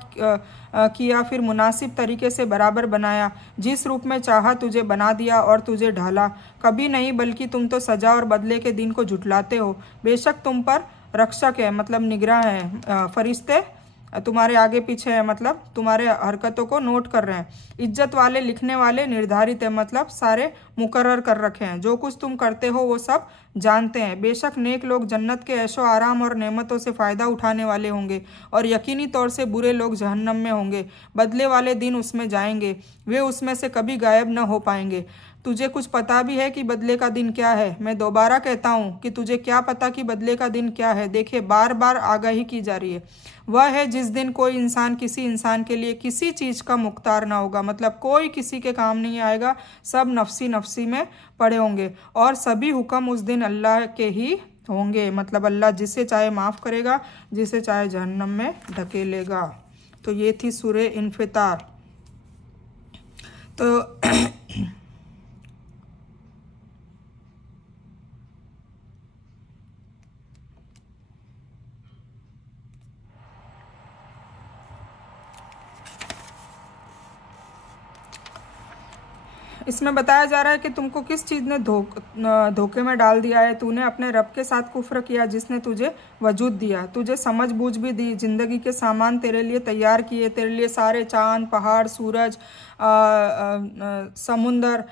किया, फिर मुनासिब तरीके से बराबर बनाया, जिस रूप में चाहा तुझे बना दिया और तुझे ढाला। कभी नहीं, बल्कि तुम तो सजा और बदले के दिन को झुटलाते हो। बेशक तुम पर रक्षक है, मतलब निगरां है, फरिश्ते तुम्हारे आगे पीछे है, मतलब तुम्हारे हरकतों को नोट कर रहे हैं। इज्जत वाले, लिखने वाले, निर्धारित है, मतलब सारे मुकर्रर कर रखे हैं। जो कुछ तुम करते हो वो सब जानते हैं। बेशक नेक लोग जन्नत के ऐशो आराम और नेमतों से फ़ायदा उठाने वाले होंगे और यकीनी तौर से बुरे लोग जहन्नम में होंगे। बदले वाले दिन उसमें जाएंगे, वे उसमें से कभी गायब न हो पाएंगे। तुझे कुछ पता भी है कि बदले का दिन क्या है? मैं दोबारा कहता हूँ कि तुझे क्या पता कि बदले का दिन क्या है? देखिए, बार बार आगाही की जा रही है। वह है जिस दिन कोई इंसान किसी इंसान के लिए किसी चीज़ का मुख्तार ना होगा, मतलब कोई किसी के काम नहीं आएगा, सब नफसी नफसी में पड़े होंगे और सभी हुक्म उस दिन अल्लाह के ही होंगे। मतलब अल्लाह जिसे चाहे माफ़ करेगा, जिसे चाहे जहन्नम में ढकेलेगा। तो ये थी सूरह इन्फितार। तो इसमें बताया जा रहा है कि तुमको किस चीज़ ने धोखे में डाल दिया है। तूने अपने रब के साथ कुफ्र किया जिसने तुझे वजूद दिया, तुझे समझ बूझ भी दी, ज़िंदगी के सामान तेरे लिए तैयार किए, तेरे लिए सारे चांद, पहाड़, सूरज, समुंदर,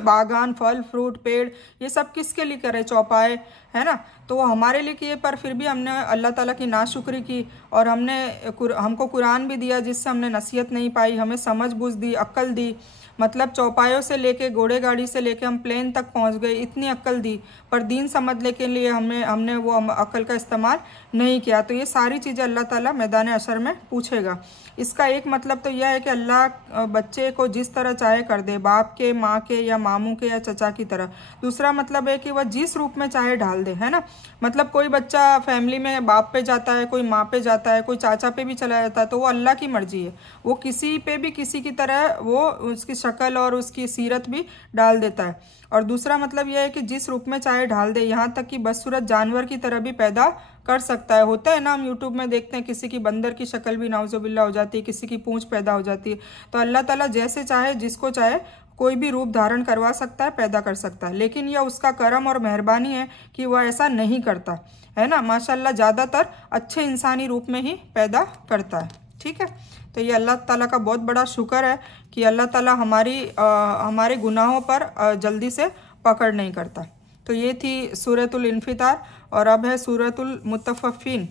बागान, फल फ्रूट, पेड़, ये सब किसके लिए करे? चौपाए, है ना। तो वो हमारे लिए किए, पर फिर भी हमने अल्लाह ताला की नाशुक्री की और हमको कुरान भी दिया जिससे हमने नसीहत नहीं पाई, हमें समझ बूझ दी, अक्ल दी। मतलब चौपायों से लेके, घोड़े गाड़ी से लेके हम प्लेन तक पहुंच गए, इतनी अक्ल दी, पर दीन समझने के लिए हमने वो अक्ल का इस्तेमाल नहीं किया। तो ये सारी चीज़ें अल्लाह ताला मैदान हशर में पूछेगा। इसका एक मतलब तो यह है कि अल्लाह बच्चे को जिस तरह चाहे कर दे, बाप के, माँ के या मामू के या चचा की तरह। दूसरा मतलब है कि वह जिस रूप में चाहे ढाल दे, है ना। मतलब कोई बच्चा फैमिली में बाप पे जाता है, कोई माँ पे जाता है, कोई चाचा पे भी चला जाता है, तो वो अल्लाह की मर्जी है, वो किसी पे भी किसी की तरह वो उसकी शक्ल और उसकी सीरत भी डाल देता है। और दूसरा मतलब यह है कि जिस रूप में चाहे ढाल दे, यहाँ तक कि बदसूरत जानवर की तरह भी पैदा कर सकता है। होता है ना, हम यूट्यूब में देखते हैं किसी की बंदर की शक्ल भी नाउजुबिल्ला हो जाती है, किसी की पूंछ पैदा हो जाती है। तो अल्लाह ताला जैसे चाहे, जिसको चाहे कोई भी रूप धारण करवा सकता है, पैदा कर सकता है, लेकिन यह उसका करम और मेहरबानी है कि वह ऐसा नहीं करता, है ना। माशाल्लाह ज़्यादातर अच्छे इंसानी रूप में ही पैदा करता है। ठीक है, तो ये अल्लाह ताला का बहुत बड़ा शुक्र है कि अल्लाह ताला हमारे गुनाहों पर जल्दी से पकड़ नहीं करता। तो ये थी सूरतुल इन्फितार। और अब है सूरतुल मुतफ़्फ़िफ़ीन।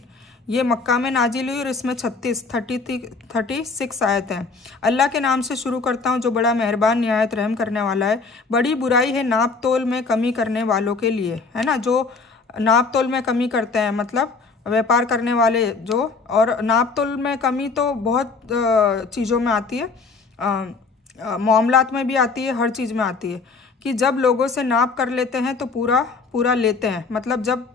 ये मक्का में नाजिल हुई और इसमें 36 आयत हैं। अल्लाह के नाम से शुरू करता हूँ जो बड़ा मेहरबान निहायत रहम करने वाला है। बड़ी बुराई है नाप तोल में कमी करने वालों के लिए, है ना, जो नाप तोल में कमी करते हैं, मतलब व्यापार करने वाले जो, और नाप तोल में कमी तो बहुत चीज़ों में आती है, मामलात में भी आती है, हर चीज़ में आती है, कि जब लोगों से नाप कर लेते हैं तो पूरा पूरा लेते हैं, मतलब जब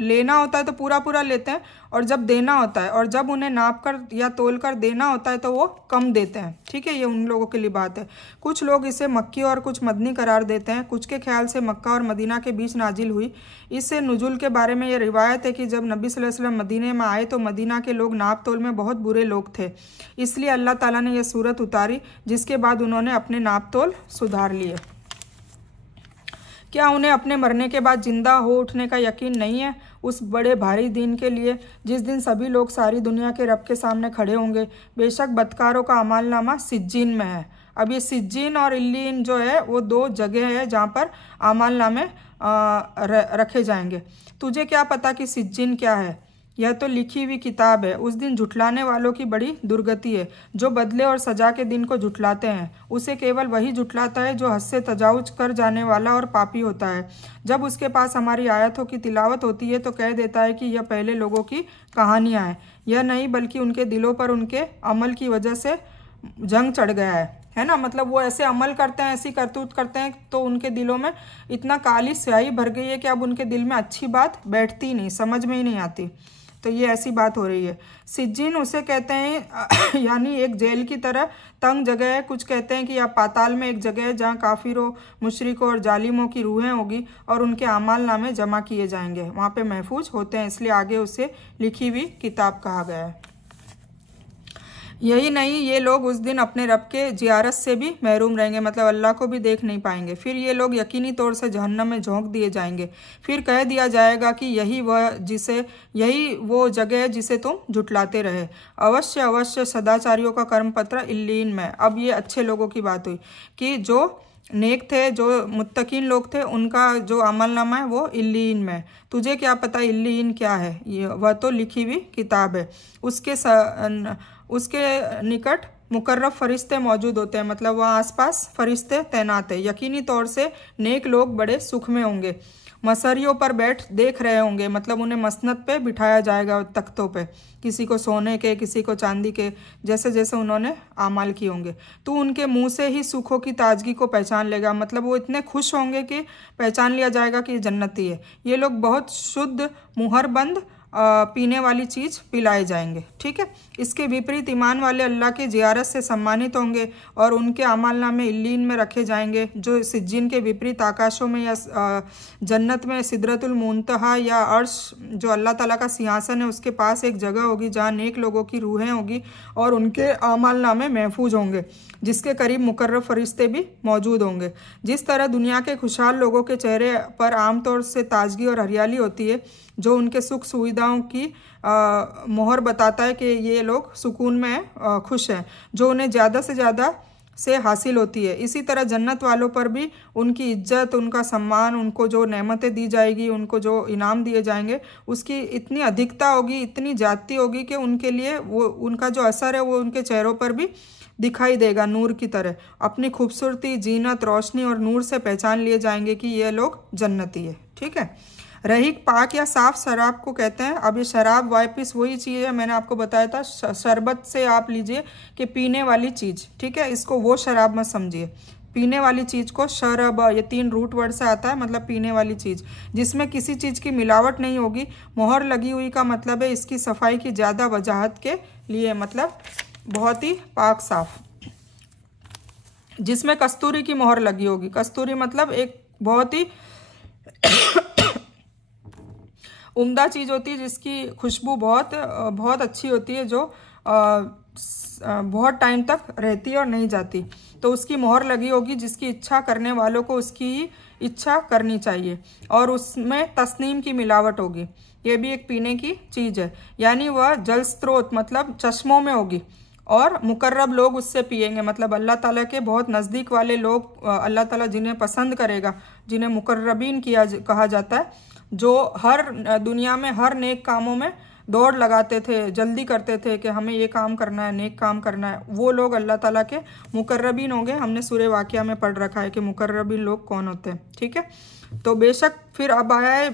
लेना होता है तो पूरा पूरा लेते हैं, और जब देना होता है और जब उन्हें नाप कर या तोल कर देना होता है तो वो कम देते हैं। ठीक है, ये उन लोगों के लिए बात है। कुछ लोग इसे मक्की और कुछ मदनी करार देते हैं। कुछ के ख्याल से मक्का और मदीना के बीच नाजिल हुई। इससे नुजुल के बारे में ये रिवायत है कि जब नबी सल्लल्लाहु अलैहि वसल्लम मदीने में आए तो मदीना के लोग नाप तोल में बहुत बुरे लोग थे, इसलिए अल्लाह ताला ने यह सूरत उतारी, जिसके बाद उन्होंने अपने नाप तोल सुधार लिए। क्या उन्हें अपने मरने के बाद जिंदा हो उठने का यकीन नहीं है उस बड़े भारी दिन के लिए जिस दिन सभी लोग सारी दुनिया के रब के सामने खड़े होंगे? बेशक बदकारों का अमालनामा सिज्जीन में है। अब ये सिज्जीन और इल्लीन जो है वो दो जगह है जहाँ पर अमालनामे रखे जाएंगे। तुझे क्या पता कि सिज्जीन क्या है? यह तो लिखी हुई किताब है। उस दिन झुठलाने वालों की बड़ी दुर्गति है जो बदले और सजा के दिन को झुठलाते हैं। उसे केवल वही झुठलाता है जो हद से तजावुज कर जाने वाला और पापी होता है। जब उसके पास हमारी आयतों की तिलावत होती है तो कह देता है कि यह पहले लोगों की कहानियाँ हैं। यह नहीं बल्कि उनके दिलों पर उनके अमल की वजह से जंग चढ़ गया है ना, मतलब वो ऐसे अमल करते हैं, ऐसी करतूत करते हैं तो उनके दिलों में इतना काली स्याही भर गई है कि अब उनके दिल में अच्छी बात बैठती ही नहीं, समझ में ही नहीं आती। तो ये ऐसी बात हो रही है। सिज्जीन उसे कहते हैं यानी एक जेल की तरह तंग जगह है। कुछ कहते हैं कि यह पाताल में एक जगह है जहाँ काफिरों, मुशरिकों और जालिमों की रूहें होगी और उनके अमाल नामे जमा किए जाएंगे, वहाँ पे महफूज होते हैं, इसलिए आगे उसे लिखी हुई किताब कहा गया है। यही नहीं, ये लोग उस दिन अपने रब के जियारत से भी महरूम रहेंगे, मतलब अल्लाह को भी देख नहीं पाएंगे। फिर ये लोग यकीनी तौर से जहन्नम में झोंक दिए जाएंगे। फिर कह दिया जाएगा कि यही वो जगह है जिसे तुम झुटलाते रहे। अवश्य अवश्य सदाचारियों का कर्मपत्र इल्लीन में। अब ये अच्छे लोगों की बात हुई कि जो नेक थे, जो मुत्तकीन लोग थे, उनका जो अमलनामा है वो इल्लीन में। तुझे क्या पता इल्लीन क्या है? ये वह तो लिखी हुई किताब है। उसके निकट मुकर्रब फरिश्ते मौजूद होते हैं, मतलब वहाँ आसपास फरिश्ते तैनात है। यकीनी तौर से नेक लोग बड़े सुख में होंगे, मसरियों पर बैठ देख रहे होंगे, मतलब उन्हें मसनद पे बिठाया जाएगा, तख्तों पे, किसी को सोने के, किसी को चांदी के, जैसे जैसे उन्होंने आमाल किए होंगे। तो उनके मुंह से ही सुखों की ताजगी को पहचान लेगा, मतलब वो इतने खुश होंगे कि पहचान लिया जाएगा कि ये जन्नती है। ये लोग बहुत शुद्ध मुहरबंद पीने वाली चीज़ पिलाए जाएंगे। ठीक है, इसके विपरीत ईमान वाले अल्लाह के जियारत से सम्मानित होंगे और उनके अमालनामे इल्लीन में रखे जाएंगे, जो सिज्जीन के विपरीत आकाशों में या जन्नत में सिदरतुल मुंतहा या अर्श जो अल्लाह ताला का सिंहासन है उसके पास एक जगह होगी जहाँ नेक लोगों की रूहें होगी और उनके अमालनामे महफूज होंगे, जिसके करीब मुकर्रब फरिश्ते भी मौजूद होंगे। जिस तरह दुनिया के खुशहाल लोगों के चेहरे पर आमतौर से ताजगी और हरियाली होती है जो उनके सुख सुविधाओं की मोहर बताता है कि ये लोग सुकून में खुश हैं, जो उन्हें ज़्यादा से ज़्यादा से हासिल होती है, इसी तरह जन्नत वालों पर भी उनकी इज्जत, उनका सम्मान, उनको जो नेमतें दी जाएगी, उनको जो इनाम दिए जाएंगे उसकी इतनी अधिकता होगी, इतनी ज़्यादती होगी कि उनके लिए वो उनका जो असर है वो उनके चेहरों पर भी दिखाई देगा नूर की तरह। अपनी खूबसूरती, जीनत, रोशनी और नूर से पहचान लिए जाएंगे कि ये लोग जन्नती है। ठीक है, रहीक पाक या साफ शराब को कहते हैं। अब ये शराब वापिस वही चीज़ है, मैंने आपको बताया था, शरबत से आप लीजिए कि पीने वाली चीज़। ठीक है, इसको वो शराब मत समझिए, पीने वाली चीज़ को शरब, ये 3 रूट वर्ड से आता है, मतलब पीने वाली चीज़ जिसमें किसी चीज़ की मिलावट नहीं होगी। मोहर लगी हुई का मतलब है इसकी सफाई की ज़्यादा वजाहत के लिए, मतलब बहुत ही पाक साफ, जिसमें कस्तूरी की मोहर लगी होगी। कस्तूरी मतलब एक बहुत ही उम्दा चीज़ होती है जिसकी खुशबू बहुत अच्छी होती है, जो बहुत टाइम तक रहती है और नहीं जाती। तो उसकी मोहर लगी होगी, जिसकी इच्छा करने वालों को उसकी ही इच्छा करनी चाहिए, और उसमें तस्नीम की मिलावट होगी। ये भी एक पीने की चीज़ है, यानी वह जल स्रोत मतलब चश्मों में होगी और मुकर्रब लोग उससे पिएंगे, मतलब अल्लाह ताला के बहुत नज़दीक वाले लोग, अल्लाह ताला जिन्हें पसंद करेगा, जिन्हें मुकर्रबीन कहा जाता है, जो हर दुनिया में हर नेक कामों में दौड़ लगाते थे, जल्दी करते थे कि हमें ये काम करना है, नेक काम करना है, वो लोग अल्लाह ताला के मुकर्रबीन होंगे। हमने सूरह वाक़िया में पढ़ रखा है कि मुकर्रबीन लोग कौन होते हैं, ठीक है। तो बेशक फिर अब आया है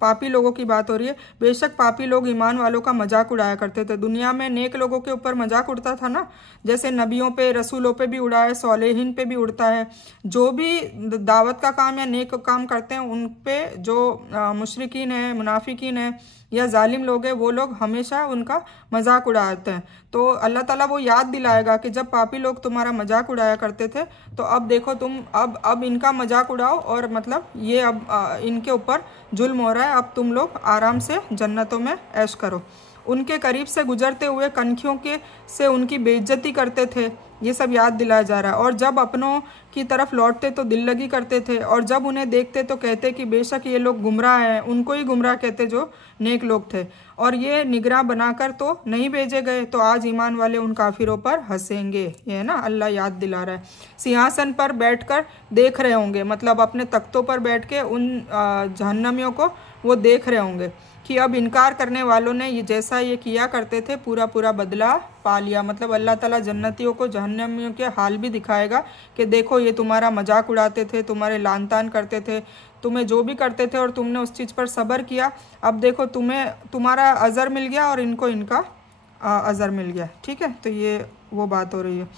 पापी लोगों की बात हो रही है। बेशक पापी लोग ईमान वालों का मजाक उड़ाया करते थे। दुनिया में नेक लोगों के ऊपर मजाक उड़ता था ना, जैसे नबियों पे, रसूलों पे भी उड़ा है, सौलेहीन पे भी उड़ता है। जो भी दावत का काम या नेक काम करते हैं उन पे जो मुशरिकीन है, मुनाफिकीन है या जालिम लोग हैं, वो लोग हमेशा उनका मजाक उड़ाते हैं। तो अल्लाह ताला वो याद दिलाएगा कि जब पापी लोग तुम्हारा मजाक उड़ाया करते थे तो अब देखो तुम अब इनका मजाक उड़ाओ, और मतलब ये अब इनके ऊपर जुल्म हो रहा है, अब तुम लोग आराम से जन्नतों में ऐश करो। उनके करीब से गुजरते हुए कनखियों के से उनकी बेइज्जती करते थे, ये सब याद दिलाया जा रहा है। और जब अपनों की तरफ लौटते तो दिल लगी करते थे, और जब उन्हें देखते तो कहते कि बेशक ये लोग गुमराह हैं। उनको ही गुमराह कहते जो नेक लोग थे, और ये निगराह बनाकर तो नहीं भेजे गए, तो आज ईमान वाले उन काफिरों पर हंसेंगे। ये है ना, अल्लाह याद दिला रहा है। सिंहासन पर बैठकर देख रहे होंगे, मतलब अपने तख्तों पर बैठ के उन जहन्नमियों को वो देख रहे होंगे कि अब इनकार करने वालों ने ये जैसा ये किया करते थे पूरा पूरा बदला पा लिया। मतलब अल्लाह ताला जन्नतियों को जहन्नमियों के हाल भी दिखाएगा कि देखो ये तुम्हारा मजाक उड़ाते थे, तुम्हारे लानतान करते थे, तुम्हें जो भी करते थे और तुमने उस चीज़ पर सब्र किया, अब देखो तुम्हें तुम्हारा अज़र मिल गया और इनको इनका अज़र मिल गया, ठीक है। तो ये वो बात हो रही है।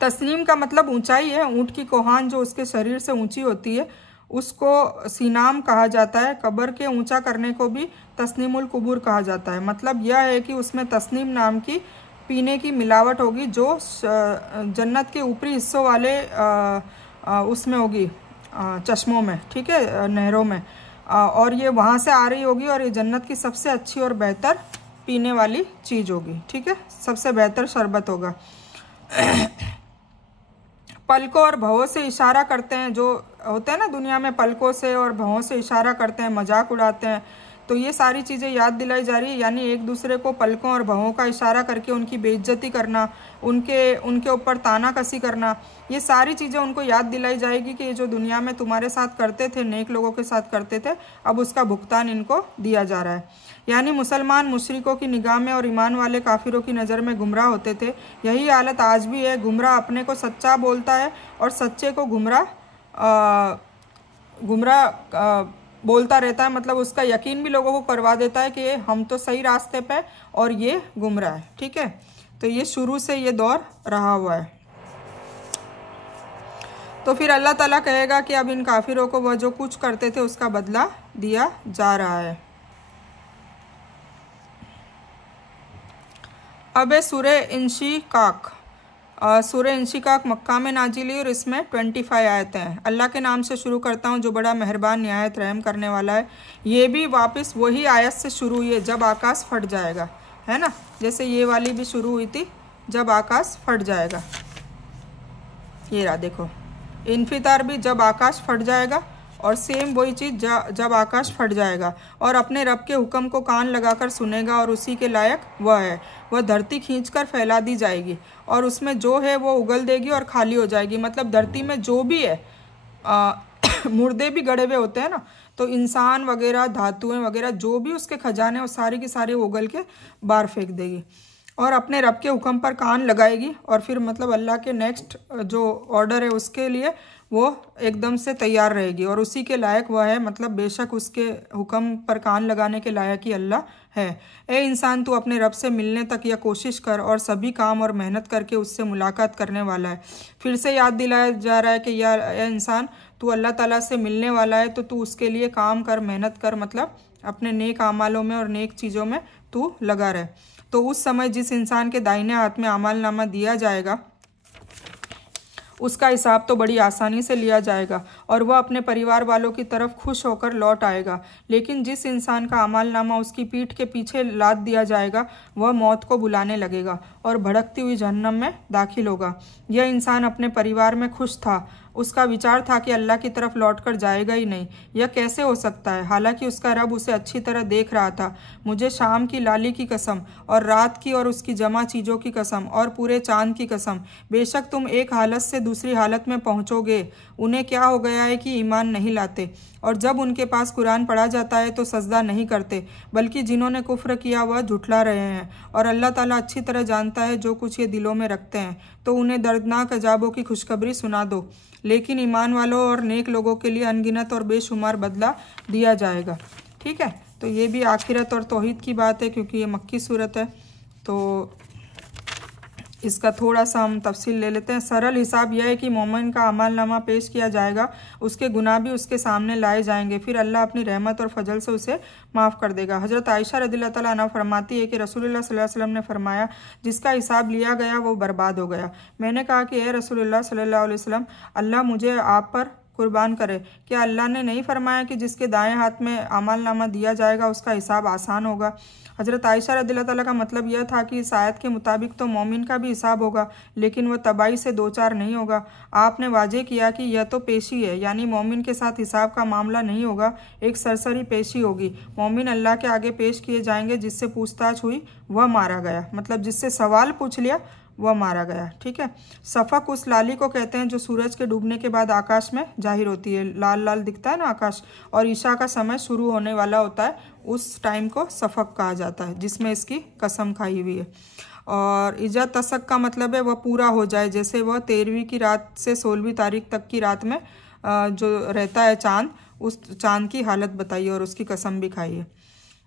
तस्नीम का मतलब ऊंचाई है। ऊँट की कोहान जो उसके शरीर से ऊंची होती है उसको सीनाम कहा जाता है। कब्र के ऊंचा करने को भी तस्नीमुल कुबूर कहा जाता है। मतलब यह है कि उसमें तस्नीम नाम की पीने की मिलावट होगी जो जन्नत के ऊपरी हिस्सों वाले उसमें होगी, चश्मों में, ठीक है, नहरों में, और ये वहाँ से आ रही होगी, और ये जन्नत की सबसे अच्छी और बेहतर पीने वाली चीज़ होगी, ठीक है, सबसे बेहतर शरबत होगा। पलकों और भवों से इशारा करते हैं, जो होते हैं ना दुनिया में, पलकों से और भवों से इशारा करते हैं, मजाक उड़ाते हैं। तो ये सारी चीज़ें याद दिलाई जा रही है, यानी एक दूसरे को पलकों और भवों का इशारा करके उनकी बेइज्जती करना, उनके ऊपर ताना कसी करना, ये सारी चीज़ें उनको याद दिलाई जाएगी कि ये जो दुनिया में तुम्हारे साथ करते थे, नेक लोगों के साथ करते थे, अब उसका भुगतान इनको दिया जा रहा है। यानी मुसलमान मुशरिकों की निगाह में और ईमान वाले काफिरों की नज़र में गुमराह होते थे। यही हालत आज भी है। गुमराह अपने को सच्चा बोलता है और सच्चे को गुमराह बोलता रहता है। मतलब उसका यकीन भी लोगों को करवा देता है कि हम तो सही रास्ते पे और ये गुमराह है, ठीक है। तो ये शुरू से ये दौर रहा हुआ है। तो फिर अल्लाह ताला कहेगा कि अब इन काफिरों को वह जो कुछ करते थे उसका बदला दिया जा रहा है। अब है सूरह इंशिकाक। सूरह इंशिकाक मक्का में नाजिल हुई और इसमें 25 आयतें हैं। अल्लाह के नाम से शुरू करता हूँ जो बड़ा मेहरबान निहायत रहम करने वाला है। ये भी वापस वही आयत से शुरू हुई है जब आकाश फट जाएगा, है ना, जैसे ये वाली भी शुरू हुई थी जब आकाश फट जाएगा। ये रहा देखो, इन्फितार भी जब आकाश फट जाएगा, और सेम वही चीज़ जब आकाश फट जाएगा। और अपने रब के हुक्म को कान लगाकर सुनेगा और उसी के लायक वह है। वह धरती खींचकर फैला दी जाएगी और उसमें जो है वो उगल देगी और खाली हो जाएगी। मतलब धरती में जो भी है, मुर्दे भी गड़े हुए होते हैं ना, तो इंसान वगैरह, धातुएं वगैरह, जो भी उसके खजाने वो सारी की सारी उगल के बाहर फेंक देगी और अपने रब के हुक्म पर कान लगाएगी। और फिर मतलब अल्लाह के नेक्स्ट जो ऑर्डर है उसके लिए वो एकदम से तैयार रहेगी और उसी के लायक वह है। मतलब बेशक उसके हुक्म पर कान लगाने के लायक ही अल्लाह है। ए इंसान, तू अपने रब से मिलने तक यह कोशिश कर और सभी काम और मेहनत करके उससे मुलाकात करने वाला है। फिर से याद दिलाया जा रहा है कि यार ए इंसान, तू अल्लाह ताला से मिलने वाला है तो तू उसके लिए काम कर, मेहनत कर, मतलब अपने नेक आमालों में और नेक चीज़ों में तू लगा रहे। तो उस समय जिस इंसान के दाहिने हाथ में अमालनामा दिया जाएगा उसका हिसाब तो बड़ी आसानी से लिया जाएगा और वह अपने परिवार वालों की तरफ खुश होकर लौट आएगा। लेकिन जिस इंसान का अमालनामा उसकी पीठ के पीछे लाद दिया जाएगा वह मौत को बुलाने लगेगा और भड़कती हुई जहन्नम में दाखिल होगा। यह इंसान अपने परिवार में खुश था। उसका विचार था कि अल्लाह की तरफ लौटकर जाएगा ही नहीं। यह कैसे हो सकता है, हालांकि उसका रब उसे अच्छी तरह देख रहा था। मुझे शाम की लाली की कसम और रात की और उसकी जमा चीज़ों की कसम और पूरे चांद की कसम, बेशक तुम एक हालत से दूसरी हालत में पहुंचोगे। उन्हें क्या हो गया गया है कि ईमान नहीं लाते, और जब उनके पास कुरान पढ़ा जाता है तो सजदा नहीं करते, बल्कि जिन्होंने कुफ्र किया वह झुठला रहे हैं। और अल्लाह ताला अच्छी तरह जानता है जो कुछ ये दिलों में रखते हैं, तो उन्हें दर्दनाक अजाबों की खुशखबरी सुना दो। लेकिन ईमान वालों और नेक लोगों के लिए अनगिनत और बेशुमार बदला दिया जाएगा। ठीक है, तो ये भी आखिरत और तौहीद की बात है, क्योंकि ये मक्की सूरत है। तो इसका थोड़ा सा हम तफसील ले लेते हैं। सरल हिसाब यह है कि मोमिन का अमालनामा पेश किया जाएगा, उसके गुनाह भी उसके सामने लाए जाएंगे, फिर अल्लाह अपनी रहमत और फजल से उसे माफ़ कर देगा। हज़रत आयशा रज़ियल्लाहु ताला अन्हा फरमाती है कि रसूलुल्लाह सल्लल्लाहु अलैहि वसल्लम ने फरमाया, जिसका हिसाब लिया गया वो बर्बाद हो गया। मैंने कहा कि ए रसूलुल्लाह सल्लल्लाहु अलैहि वसल्लम, अल्लाह मुझे आप पर कुर्बान करे, क्या अल्लाह ने नहीं फरमाया कि जिसके दाएं हाथ में अमालनामा दिया जाएगा उसका हिसाब आसान होगा? हज़रत आयशा रज़ियल्लाहु ताला का मतलब यह था कि इस आयत के मुताबिक तो मोमिन का भी हिसाब होगा, लेकिन वह तबाही से दो चार नहीं होगा। आपने वाजे किया कि यह तो पेशी है, यानी मोमिन के साथ हिसाब का मामला नहीं होगा, एक सरसरी पेशी होगी। मोमिन अल्लाह के आगे पेश किए जाएंगे, जिससे पूछताछ हुई वह मारा गया, मतलब जिससे सवाल पूछ लिया वह मारा गया। ठीक है, सफ़क उस लाली को कहते हैं जो सूरज के डूबने के बाद आकाश में जाहिर होती है, लाल लाल दिखता है ना आकाश, और ईशा का समय शुरू होने वाला होता है, उस टाइम को सफ़क कहा जाता है, जिसमें इसकी कसम खाई हुई है। और इजा तसक का मतलब है वह पूरा हो जाए, जैसे वह 13वीं की रात से 16वीं तारीख तक की रात में जो रहता है चाँद, उस चाँद की हालत बताइए और उसकी कसम भी खाई है।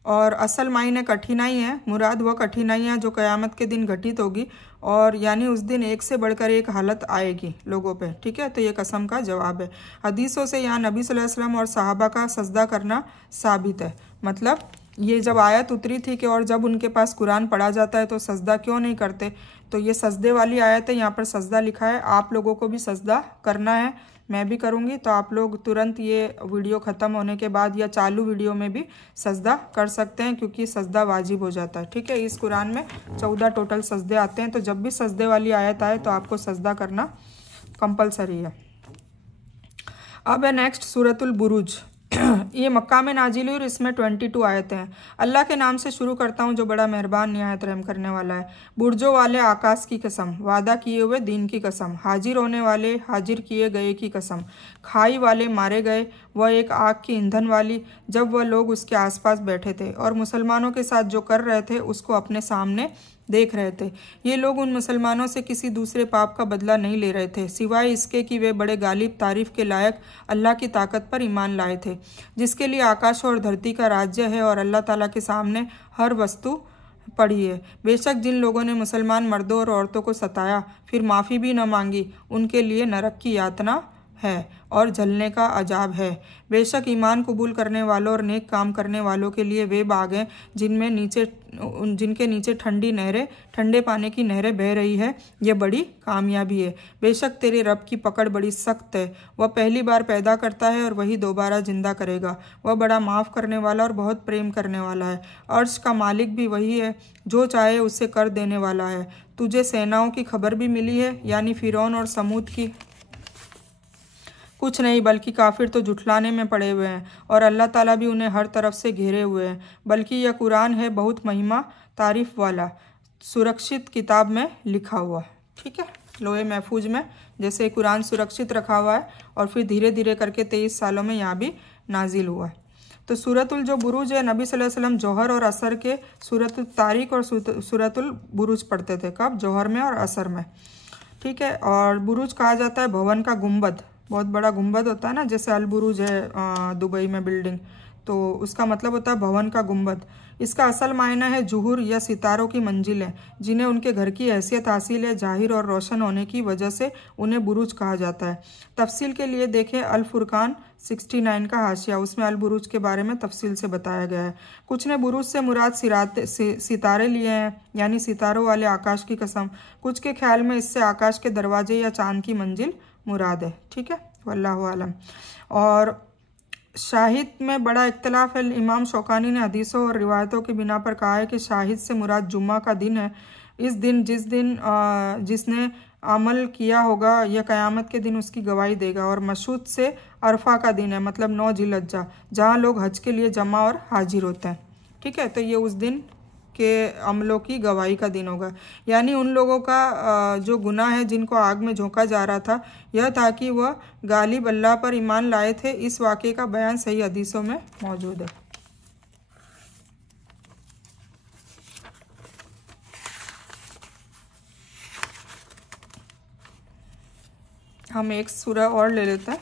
और असल मायने कठिनाई है, मुराद वह कठिनाइयाँ जो क़यामत के दिन घटित होगी, और यानी उस दिन एक से बढ़कर एक हालत आएगी लोगों पे। ठीक है, तो ये कसम का जवाब है। हदीसों से यहाँ नबी सल्लल्लाहु अलैहि वसल्लम और सहाबा का सजदा करना साबित है। मतलब ये जब आयत उतरी थी कि और जब उनके पास कुरान पढ़ा जाता है तो सजदा क्यों नहीं करते, तो ये सजदे वाली आयत है, यहाँ पर सजदा लिखा है। आप लोगों को भी सजदा करना है, मैं भी करूँगी, तो आप लोग तुरंत ये वीडियो ख़त्म होने के बाद या चालू वीडियो में भी सजदा कर सकते हैं, क्योंकि सजदा वाजिब हो जाता है। ठीक है, इस कुरान में 14 टोटल सजदे आते हैं, तो जब भी सजदे वाली आयत आए तो आपको सजदा करना कंपलसरी है। अब है नेक्स्ट सूरतुल बुरुज। ये मक्का में नाजिल हुई और इसमें 22 आयतें हैं। अल्लाह के नाम से शुरू करता हूँ जो बड़ा मेहरबान निहायत रहम करने वाला है। बुर्जों वाले आकाश की कसम, वादा किए हुए दिन की कसम, हाजिर होने वाले हाजिर किए गए की कसम, खाई वाले मारे गए, वह एक आग की ईंधन वाली जब वह लोग उसके आसपास बैठे थे और मुसलमानों के साथ जो कर रहे थे उसको अपने सामने देख रहे थे। ये लोग उन मुसलमानों से किसी दूसरे पाप का बदला नहीं ले रहे थे, सिवाय इसके कि वे बड़े गालिब तारीफ के लायक अल्लाह की ताकत पर ईमान लाए थे, जिसके लिए आकाश और धरती का राज्य है और अल्लाह ताला के सामने हर वस्तु पड़ी है। बेशक जिन लोगों ने मुसलमान मर्दों और औरतों को सताया फिर माफ़ी भी न मांगी, उनके लिए नरक की यातना है और जलने का अजाब है। बेशक ईमान कबूल करने वालों और नेक काम करने वालों के लिए वे बाग हैं जिनके नीचे ठंडी नहरें, ठंडे पानी की नहरें बह रही है, यह बड़ी कामयाबी है। बेशक तेरे रब की पकड़ बड़ी सख्त है, वह पहली बार पैदा करता है और वही दोबारा जिंदा करेगा, वह बड़ा माफ़ करने वाला और बहुत प्रेम करने वाला है। अर्श का मालिक भी वही है, जो चाहे उससे कर देने वाला है। तुझे सेनाओं की खबर भी मिली है, यानी फिरौन और समूद की? कुछ नहीं, बल्कि काफिर तो जुठलाने में पड़े हुए हैं और अल्लाह ताला भी उन्हें हर तरफ से घेरे हुए हैं। बल्कि यह कुरान है बहुत महिमा तारीफ वाला, सुरक्षित किताब में लिखा हुआ। ठीक है, लोहे महफूज में जैसे कुरान सुरक्षित रखा हुआ है और फिर धीरे धीरे करके 23 सालों में यहाँ भी नाजिल हुआ। तो सूरतुल जो बुरुज है, नबी सल्लल्लाहु अलैहि वसल्लम जौहर और असर के सूरतुल तारीक और सूरतुल बुरुज पढ़ते थे। कब? जौहर में और असर में। ठीक है, और बुरुज कहा जाता है भवन का गुंबद, बहुत बड़ा गुंबद होता है ना, जैसे अल बुरुज है दुबई में बिल्डिंग, तो उसका मतलब होता है भवन का गुंबद। इसका असल मायना है जुहूर या सितारों की मंजिलें, जिन्हें उनके घर की हैसियत हासिल है, जाहिर और रोशन होने की वजह से उन्हें बुरुज कहा जाता है। तफसील के लिए देखें अल फुरकान 69 का हाशिया, उसमें अल बुरुज के बारे में तफसील से बताया गया है। कुछ ने बुरुज से मुराद सितारे लिए हैं, यानी सितारों वाले आकाश की कसम। कुछ के ख्याल में इससे आकाश के दरवाजे या चांद की मंजिल मुराद है। ठीक है, वल्लाहु आलम। और शाहिद में बड़ा इख्तलाफ है। इमाम शौकानी ने हदीसों और रिवायतों की बिना पर कहा है कि शाहिद से मुराद जुम्मा का दिन है। इस दिन जिसने अमल किया होगा यह क़यामत के दिन उसकी गवाही देगा। और मशहूद से अरफा का दिन है, मतलब 9 जिलहज्जा, जहाँ लोग हज के लिए जमा और हाजिर होते हैं। ठीक है, तो ये उस दिन के अमलों की गवाही का दिन होगा। यानी उन लोगों का जो गुनाह है जिनको आग में झोंका जा रहा था, यह था कि वह गालिब अल्लाह पर ईमान लाए थे। इस वाक़े का बयान सही हदीसों में मौजूद है। हम एक सूरह और ले लेते हैं।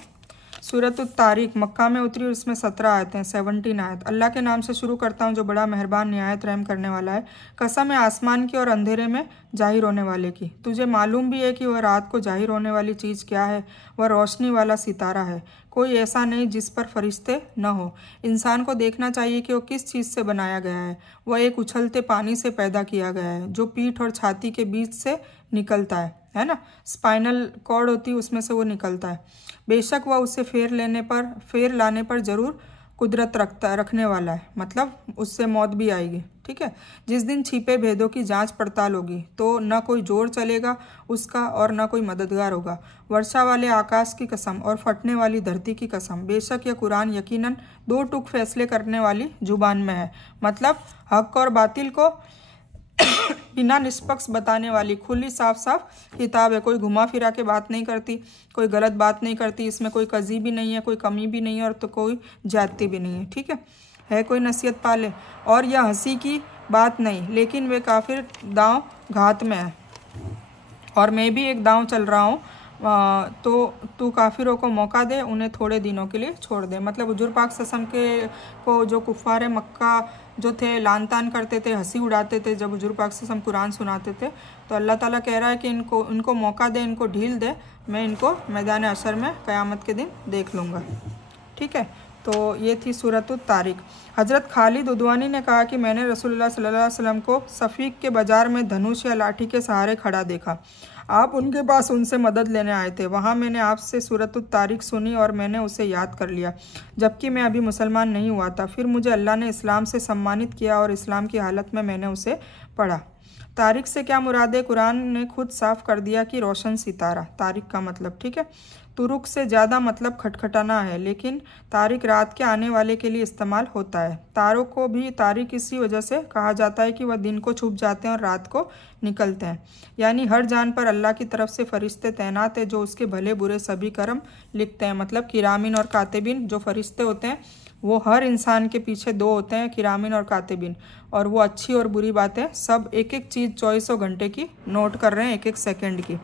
सूरत तारीक मक्का में उतरी और इसमें 17 आयतें हैं, 17 आयत। अल्लाह के नाम से शुरू करता हूँ जो बड़ा मेहरबान निहायत रहम करने वाला है। कसम है आसमान की और अंधेरे में जाहिर होने वाले की। तुझे मालूम भी है कि वह रात को जाहिर होने वाली चीज़ क्या है? वह रोशनी वाला सितारा है। कोई ऐसा नहीं जिस पर फरिश्ते न हो। इंसान को देखना चाहिए कि वो किस चीज़ से बनाया गया है। वह एक उछलते पानी से पैदा किया गया है जो पीठ और छाती के बीच से निकलता है ना, स्पाइनल कॉर्ड होती है उसमें से वो निकलता है। बेशक वह उसे फेर लाने पर जरूर कुदरत रखने वाला है, मतलब उससे मौत भी आएगी। ठीक है। जिस दिन छिपे भेदों की जांच पड़ताल होगी तो न कोई जोर चलेगा उसका और न कोई मददगार होगा। वर्षा वाले आकाश की कसम और फटने वाली धरती की कसम, बेशक यह कुरान यकीनन दो टूक फैसले करने वाली जुबान में है, मतलब हक और बातिल को बिना निष्पक्ष बताने वाली खुली साफ साफ किताब है। कोई घुमा फिरा के बात नहीं करती, कोई गलत बात नहीं करती, इसमें कोई कजी भी नहीं है, कोई कमी भी नहीं है और तो कोई ज्यादती भी नहीं है। ठीक है कोई नसीहत पाले। और यह हंसी की बात नहीं, लेकिन वे काफिर दांव घात में है और मैं भी एक दांव चल रहा हूँ। तो तू काफिरों को मौका दे, उन्हें थोड़े दिनों के लिए छोड़ दे। मतलब हुजूर पाक सल्लल्लाहु अलैहि वसल्लम के को जो कुफ़ार मक्का जो थे लान तान करते थे, हंसी उड़ाते थे जब हुजूर पाक सल्लल्लाहु अलैहि वसल्लम कुरान सुनाते थे, तो अल्लाह ताला कह रहा है कि इनको मौका दे, इनको ढील दे, मैं इनको मैदान अशर में क़यामत के दिन देख लूँगा। ठीक है। तो ये थी सूरत तारिक। हज़रत खालिद उद्वानी ने कहा कि मैंने रसूलुल्लाह सल्लल्लाहु अलैहि वसल्लम को सफ़ीक के बाज़ार में धनुष या लाठी के सहारे खड़ा देखा। आप उनके पास उनसे मदद लेने आए थे। वहाँ मैंने आपसे सूरत तारिक सुनी और मैंने उसे याद कर लिया, जबकि मैं अभी मुसलमान नहीं हुआ था। फिर मुझे अल्लाह ने इस्लाम से सम्मानित किया और इस्लाम की हालत में मैंने उसे पढ़ा। तारिक से क्या मुराद है? कुरान ने खुद साफ कर दिया कि रोशन सितारा तारिक का मतलब। ठीक है। तुरुक से ज़्यादा मतलब खटखटाना है, लेकिन तारिक रात के आने वाले के लिए इस्तेमाल होता है। तारों को भी तारिक इसी वजह से कहा जाता है कि वह दिन को छुप जाते हैं और रात को निकलते हैं। यानी हर जान पर अल्लाह की तरफ से फरिश्ते तैनात है जो उसके भले बुरे सभी कर्म लिखते हैं। मतलब किरामिन और कातिबिन जो फरिश्ते होते हैं वो हर इंसान के पीछे दो होते हैं, किरामिन और कातिबिन, और वो अच्छी और बुरी बातें सब एक एक चीज़ 24 घंटे की नोट कर रहे हैं, एक एक सेकंड की।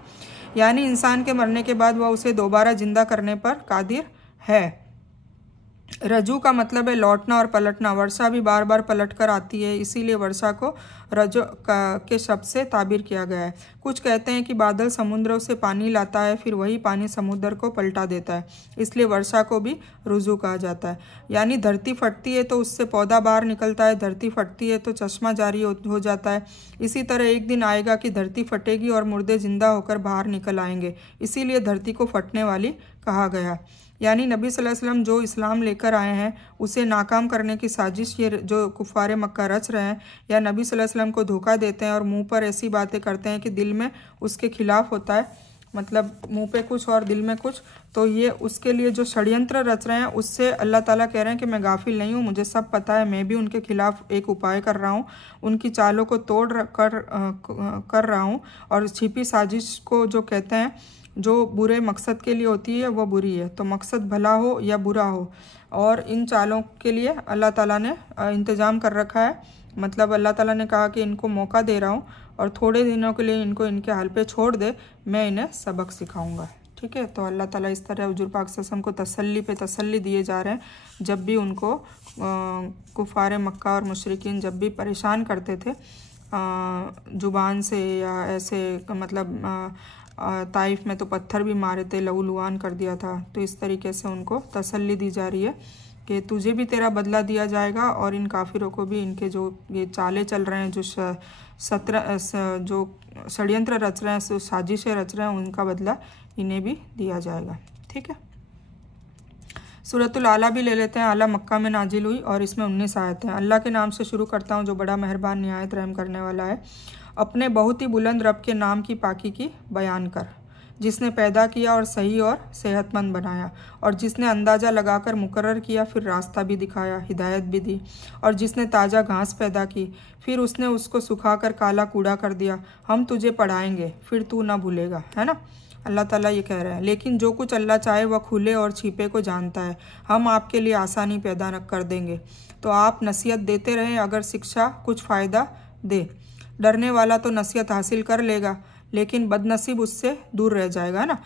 यानी इंसान के मरने के बाद वह उसे दोबारा जिंदा करने पर कादिर है। रजू का मतलब है लौटना और पलटना। वर्षा भी बार बार पलट कर आती है, इसीलिए वर्षा को रजो के शब्द से ताबीर किया गया है। कुछ कहते हैं कि बादल समुद्रों से पानी लाता है, फिर वही पानी समुद्र को पलटा देता है, इसलिए वर्षा को भी रुजू कहा जाता है। यानी धरती फटती है तो उससे पौधा बाहर निकलता है, धरती फटती है तो चश्मा जारी हो जाता है। इसी तरह एक दिन आएगा कि धरती फटेगी और मुर्दे जिंदा होकर बाहर निकल आएंगे, इसीलिए धरती को फटने वाली कहा गया। यानी नबी सल्लल्लाहु अलैहि वसल्लम जो इस्लाम लेकर आए हैं उसे नाकाम करने की साजिश ये जो कुफ़ारे मक्का रच रहे हैं, या नबी सल्लल्लाहु अलैहि वसल्लम को धोखा देते हैं और मुंह पर ऐसी बातें करते हैं कि दिल में उसके खिलाफ होता है, मतलब मुंह पे कुछ और दिल में कुछ। तो ये उसके लिए जो षड्यंत्र रच रहे हैं उससे अल्लाह ताला कह रहे हैं कि मैं गाफिल नहीं हूँ, मुझे सब पता है, मैं भी उनके खिलाफ एक उपाय कर रहा हूँ, उनकी चालों को तोड़ कर रहा हूँ। और छिपी साजिश को जो कहते हैं जो बुरे मकसद के लिए होती है वो बुरी है, तो मकसद भला हो या बुरा हो, और इन चालों के लिए अल्लाह ताला ने इंतज़ाम कर रखा है। मतलब अल्लाह ताला ने कहा कि इनको मौका दे रहा हूँ और थोड़े दिनों के लिए इनको इनके हाल पे छोड़ दे, मैं इन्हें सबक सिखाऊंगा। ठीक है। तो अल्लाह ताला इस तरह हुजूर पाक सल्लल्लाहु अलैहि वसल्लम को तसल्ली पे तसल्ली दिए जा रहे हैं। जब भी उनको कुफ़ार मक्का और मुशरिकीन जब भी परेशान करते थे ज़ुबान से या ऐसे, मतलब ताइफ में तो पत्थर भी मारे थे, लहूलुहान कर दिया था, तो इस तरीके से उनको तसल्ली दी जा रही है कि तुझे भी तेरा बदला दिया जाएगा और इन काफिरों को भी इनके जो ये चाले चल रहे हैं, जो षड्यंत्र रच रहे हैं, साजिशें रच रहे हैं, उनका बदला इन्हें भी दिया जाएगा। ठीक है। सूरतुल आला भी ले लेते हैं। आला मक्का में नाजिल हुई और इसमें 19 आयत हैं। अल्लाह के नाम से शुरू करता हूँ जो बड़ा मेहरबान निहायत रहम करने वाला है। अपने बहुत ही बुलंद रब के नाम की पाकी की बयान कर। जिसने पैदा किया और सही और सेहतमंद बनाया, और जिसने अंदाज़ा लगाकर मुकर्रर किया फिर रास्ता भी दिखाया, हिदायत भी दी, और जिसने ताज़ा घास पैदा की फिर उसने उसको सुखाकर काला कूड़ा कर दिया। हम तुझे पढ़ाएंगे फिर तू ना भूलेगा, है ना। अल्लाह ताला ये कह रहे हैं, लेकिन जो कुछ अल्लाह चाहे वह खुले और छिपे को जानता है। हम आपके लिए आसानी पैदा कर देंगे, तो आप नसीहत देते रहें अगर शिक्षा कुछ फ़ायदा दे। डरने वाला तो नसीहत हासिल कर लेगा, लेकिन बदनसीब उससे दूर रह जाएगा, है ना।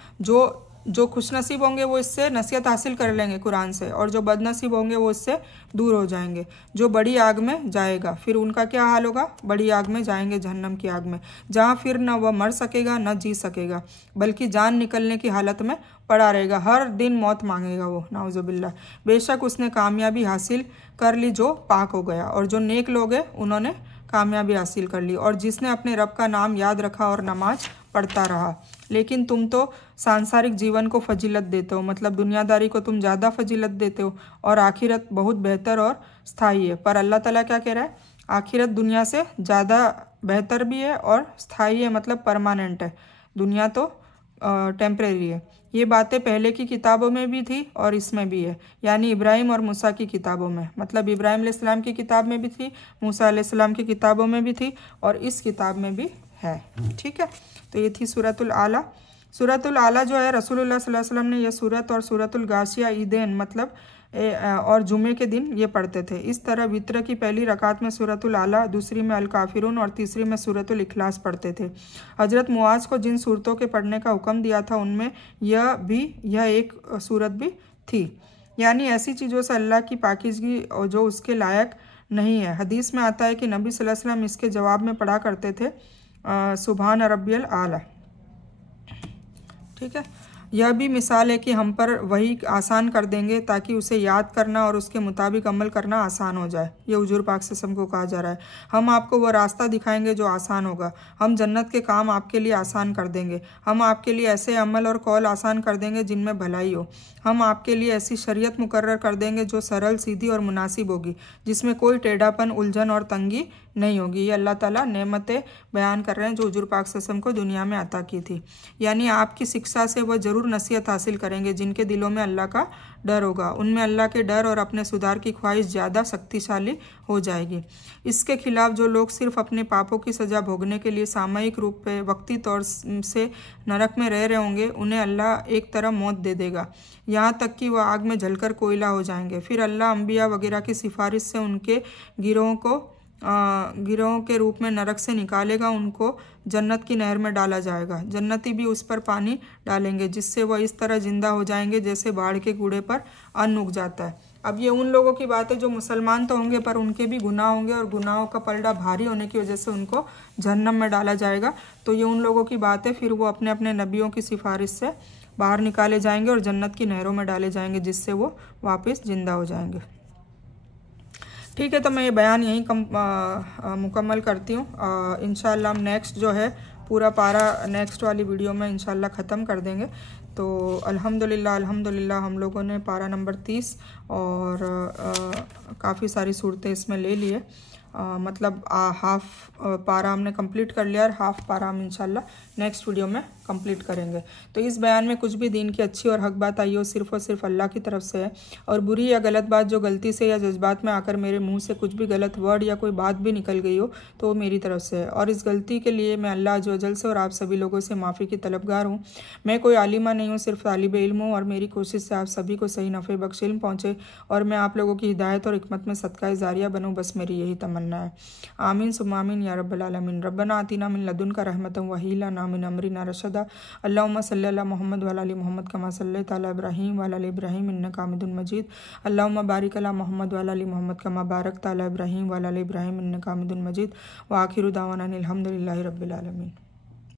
जो खुशनसीब होंगे वो इससे नसीहत हासिल कर लेंगे कुरान से, और जो बदनसीब होंगे वो इससे दूर हो जाएंगे। जो बड़ी आग में जाएगा फिर उनका क्या हाल होगा? बड़ी आग में जाएंगे, जहन्नम की आग में, जहाँ फिर न वह मर सकेगा न जी सकेगा, बल्कि जान निकलने की हालत में पड़ा रहेगा। हर दिन मौत मांगेगा वो, नाउजुबिल्लाह। बेशक उसने कामयाबी हासिल कर ली जो पाक हो गया, और जो नेक लोग हैं उन्होंने कामयाबी हासिल कर ली, और जिसने अपने रब का नाम याद रखा और नमाज पढ़ता रहा। लेकिन तुम तो सांसारिक जीवन को फजीलत देते हो, मतलब दुनियादारी को तुम ज़्यादा फजीलत देते हो, और आखिरत बहुत बेहतर और स्थायी है। पर अल्लाह ताला क्या कह रहा है? आखिरत दुनिया से ज़्यादा बेहतर भी है और स्थायी है, मतलब परमानेंट है। दुनिया तो टेम्परेरी है। ये बातें पहले की किताबों में भी थी और इसमें भी है, यानी इब्राहिम और मूसा की किताबों में, मतलब इब्राहिम अलैहिस्सलाम की किताब में भी थी, मूसा अलैहिस्सलाम की किताबों में भी थी, और इस किताब में भी है। ठीक है, तो ये थी सूरतुल आला। सूरतुल आला जो है रसूलुल्लाह सल्लल्लाहु अलैहि वसल्लम ने यह सूरत और सूरतुल गाशिया ईदैन मतलब और जुमे के दिन ये पढ़ते थे। इस तरह वित्र की पहली रकात में सूरतुल आला, दूसरी में अल काफिरून और तीसरी में सूरतुल इखलास पढ़ते थे। हजरत मुआज को जिन सूरतों के पढ़ने का हुक्म दिया था उनमें यह एक सूरत भी थी, यानी ऐसी चीज़ों से अल्लाह की पाकीज़गी जो उसके लायक नहीं है। हदीस में आता है कि नबी सल्लल्लाहु अलैहि वसल्लम इसके जवाब में पढ़ा करते थे सुभान रब्बियल आला। ठीक है, यह भी मिसाल है कि हम पर वही आसान कर देंगे ताकि उसे याद करना और उसके मुताबिक अमल करना आसान हो जाए। ये हुजूर पाक सल्लल्लाहु अलैहि वसल्लम को कहा जा रहा है। हम आपको वह रास्ता दिखाएंगे जो आसान होगा। हम जन्नत के काम आपके लिए आसान कर देंगे। हम आपके लिए ऐसे अमल और कौल आसान कर देंगे जिनमें भलाई हो। हम आपके लिए ऐसी शरीयत मुकर्रर कर देंगे जो सरल, सीधी और मुनासिब होगी, जिसमें कोई टेढ़ापन, उलझन और तंगी नहीं होगी। ये अल्लाह ताला नेमतें बयान कर रहे हैं जो हुजूर पाक सल्लल्लाहु अलैहि वसल्लम को दुनिया में अता की थी। यानी आपकी शिक्षा से वह ज़रूर नसीहत हासिल करेंगे जिनके दिलों में अल्लाह का डर होगा। उनमें अल्लाह के डर और अपने सुधार की ख्वाहिश ज़्यादा शक्तिशाली हो जाएगी। इसके खिलाफ जो लोग सिर्फ अपने पापों की सज़ा भोगने के लिए सामयिक रूप पे वक्ती तौर से नरक में रह रहे होंगे, उन्हें अल्लाह एक तरह मौत दे देगा, यहाँ तक कि वह आग में जलकर कोयला हो जाएंगे। फिर अल्लाह अम्बिया वगैरह की सिफारिश से उनके गिरोह के रूप में नरक से निकालेगा। उनको जन्नत की नहर में डाला जाएगा। जन्नती भी उस पर पानी डालेंगे जिससे वह इस तरह जिंदा हो जाएंगे जैसे बाढ़ के कूड़े पर अन्न उग जाता है। अब ये उन लोगों की बात है जो मुसलमान तो होंगे पर उनके भी गुनाह होंगे और गुनाहों का पलड़ा भारी होने की वजह से उनको जहन्नम में डाला जाएगा। तो ये उन लोगों की बात है। फिर वो अपने अपने नबियों की सिफारिश से बाहर निकाले जाएंगे और जन्नत की नहरों में डाले जाएंगे जिससे वो वापस जिंदा हो जाएंगे। ठीक है, तो मैं ये बयान यहीं मुकम्मल करती हूँ। इंशाल्लाह हम नेक्स्ट जो है पूरा पारा नेक्स्ट वाली वीडियो में इंशाल्लाह ख़त्म कर देंगे। तो अल्हम्दुलिल्लाह हम लोगों ने पारा नंबर 30 और काफ़ी सारी सूरतें इसमें ले लिए। मतलब हाफ पारा हमने कंप्लीट कर लिया और हाफ पारा हम इंशाल्लाह नेक्स्ट वीडियो में कंप्लीट करेंगे। तो इस बयान में कुछ भी दीन की अच्छी और हक बात आई हो सिर्फ़ और सिर्फ अल्लाह की तरफ से है, और बुरी या गलत बात जो गलती से या जज्बात में आकर मेरे मुंह से कुछ भी गलत वर्ड या कोई बात भी निकल गई हो तो वो मेरी तरफ से है। और इस गलती के लिए मैं अल्लाह अज़्ज़ व जल से और आप सभी लोगों से माफ़ी की तलबगार हूँ। मैं कोई आलिमा नहीं हूँ, सिर्फ तालिब इल्म हूँ, और मेरी कोशिश से आप सभी को सही नफ़े बख्श इल्म पहुँचे और मैं आप लोगों की हिदायत और हिकमत में सदका जारिया बनूँ। बस मेरी यही तमन्ना है। आमीन सुम्मा आमीन या रब्बल आलमीन। रब्बना आतिना मिन लदुनका रहमतन व हिला ना मिन अमरिना रशदा। अल्लाहुम्मा सल्ली अला मोहम्मद व अला आलि मोहम्मद कमा सल्लैता अला इब्राहीम व अला आलि इब्राहीम इन्नका हमीदुम मजीद। अल्लाहुम्मा बारिक अला मोहम्मद व अला आलि मोहम्मद कमा बारकता अला इब्राहीम व अला आलि इब्राहीम इन्नका हमीदुम मजीद। व आखिरु दावाना अनिल हम्दुलिल्लाहि रब्बिल आलमीन।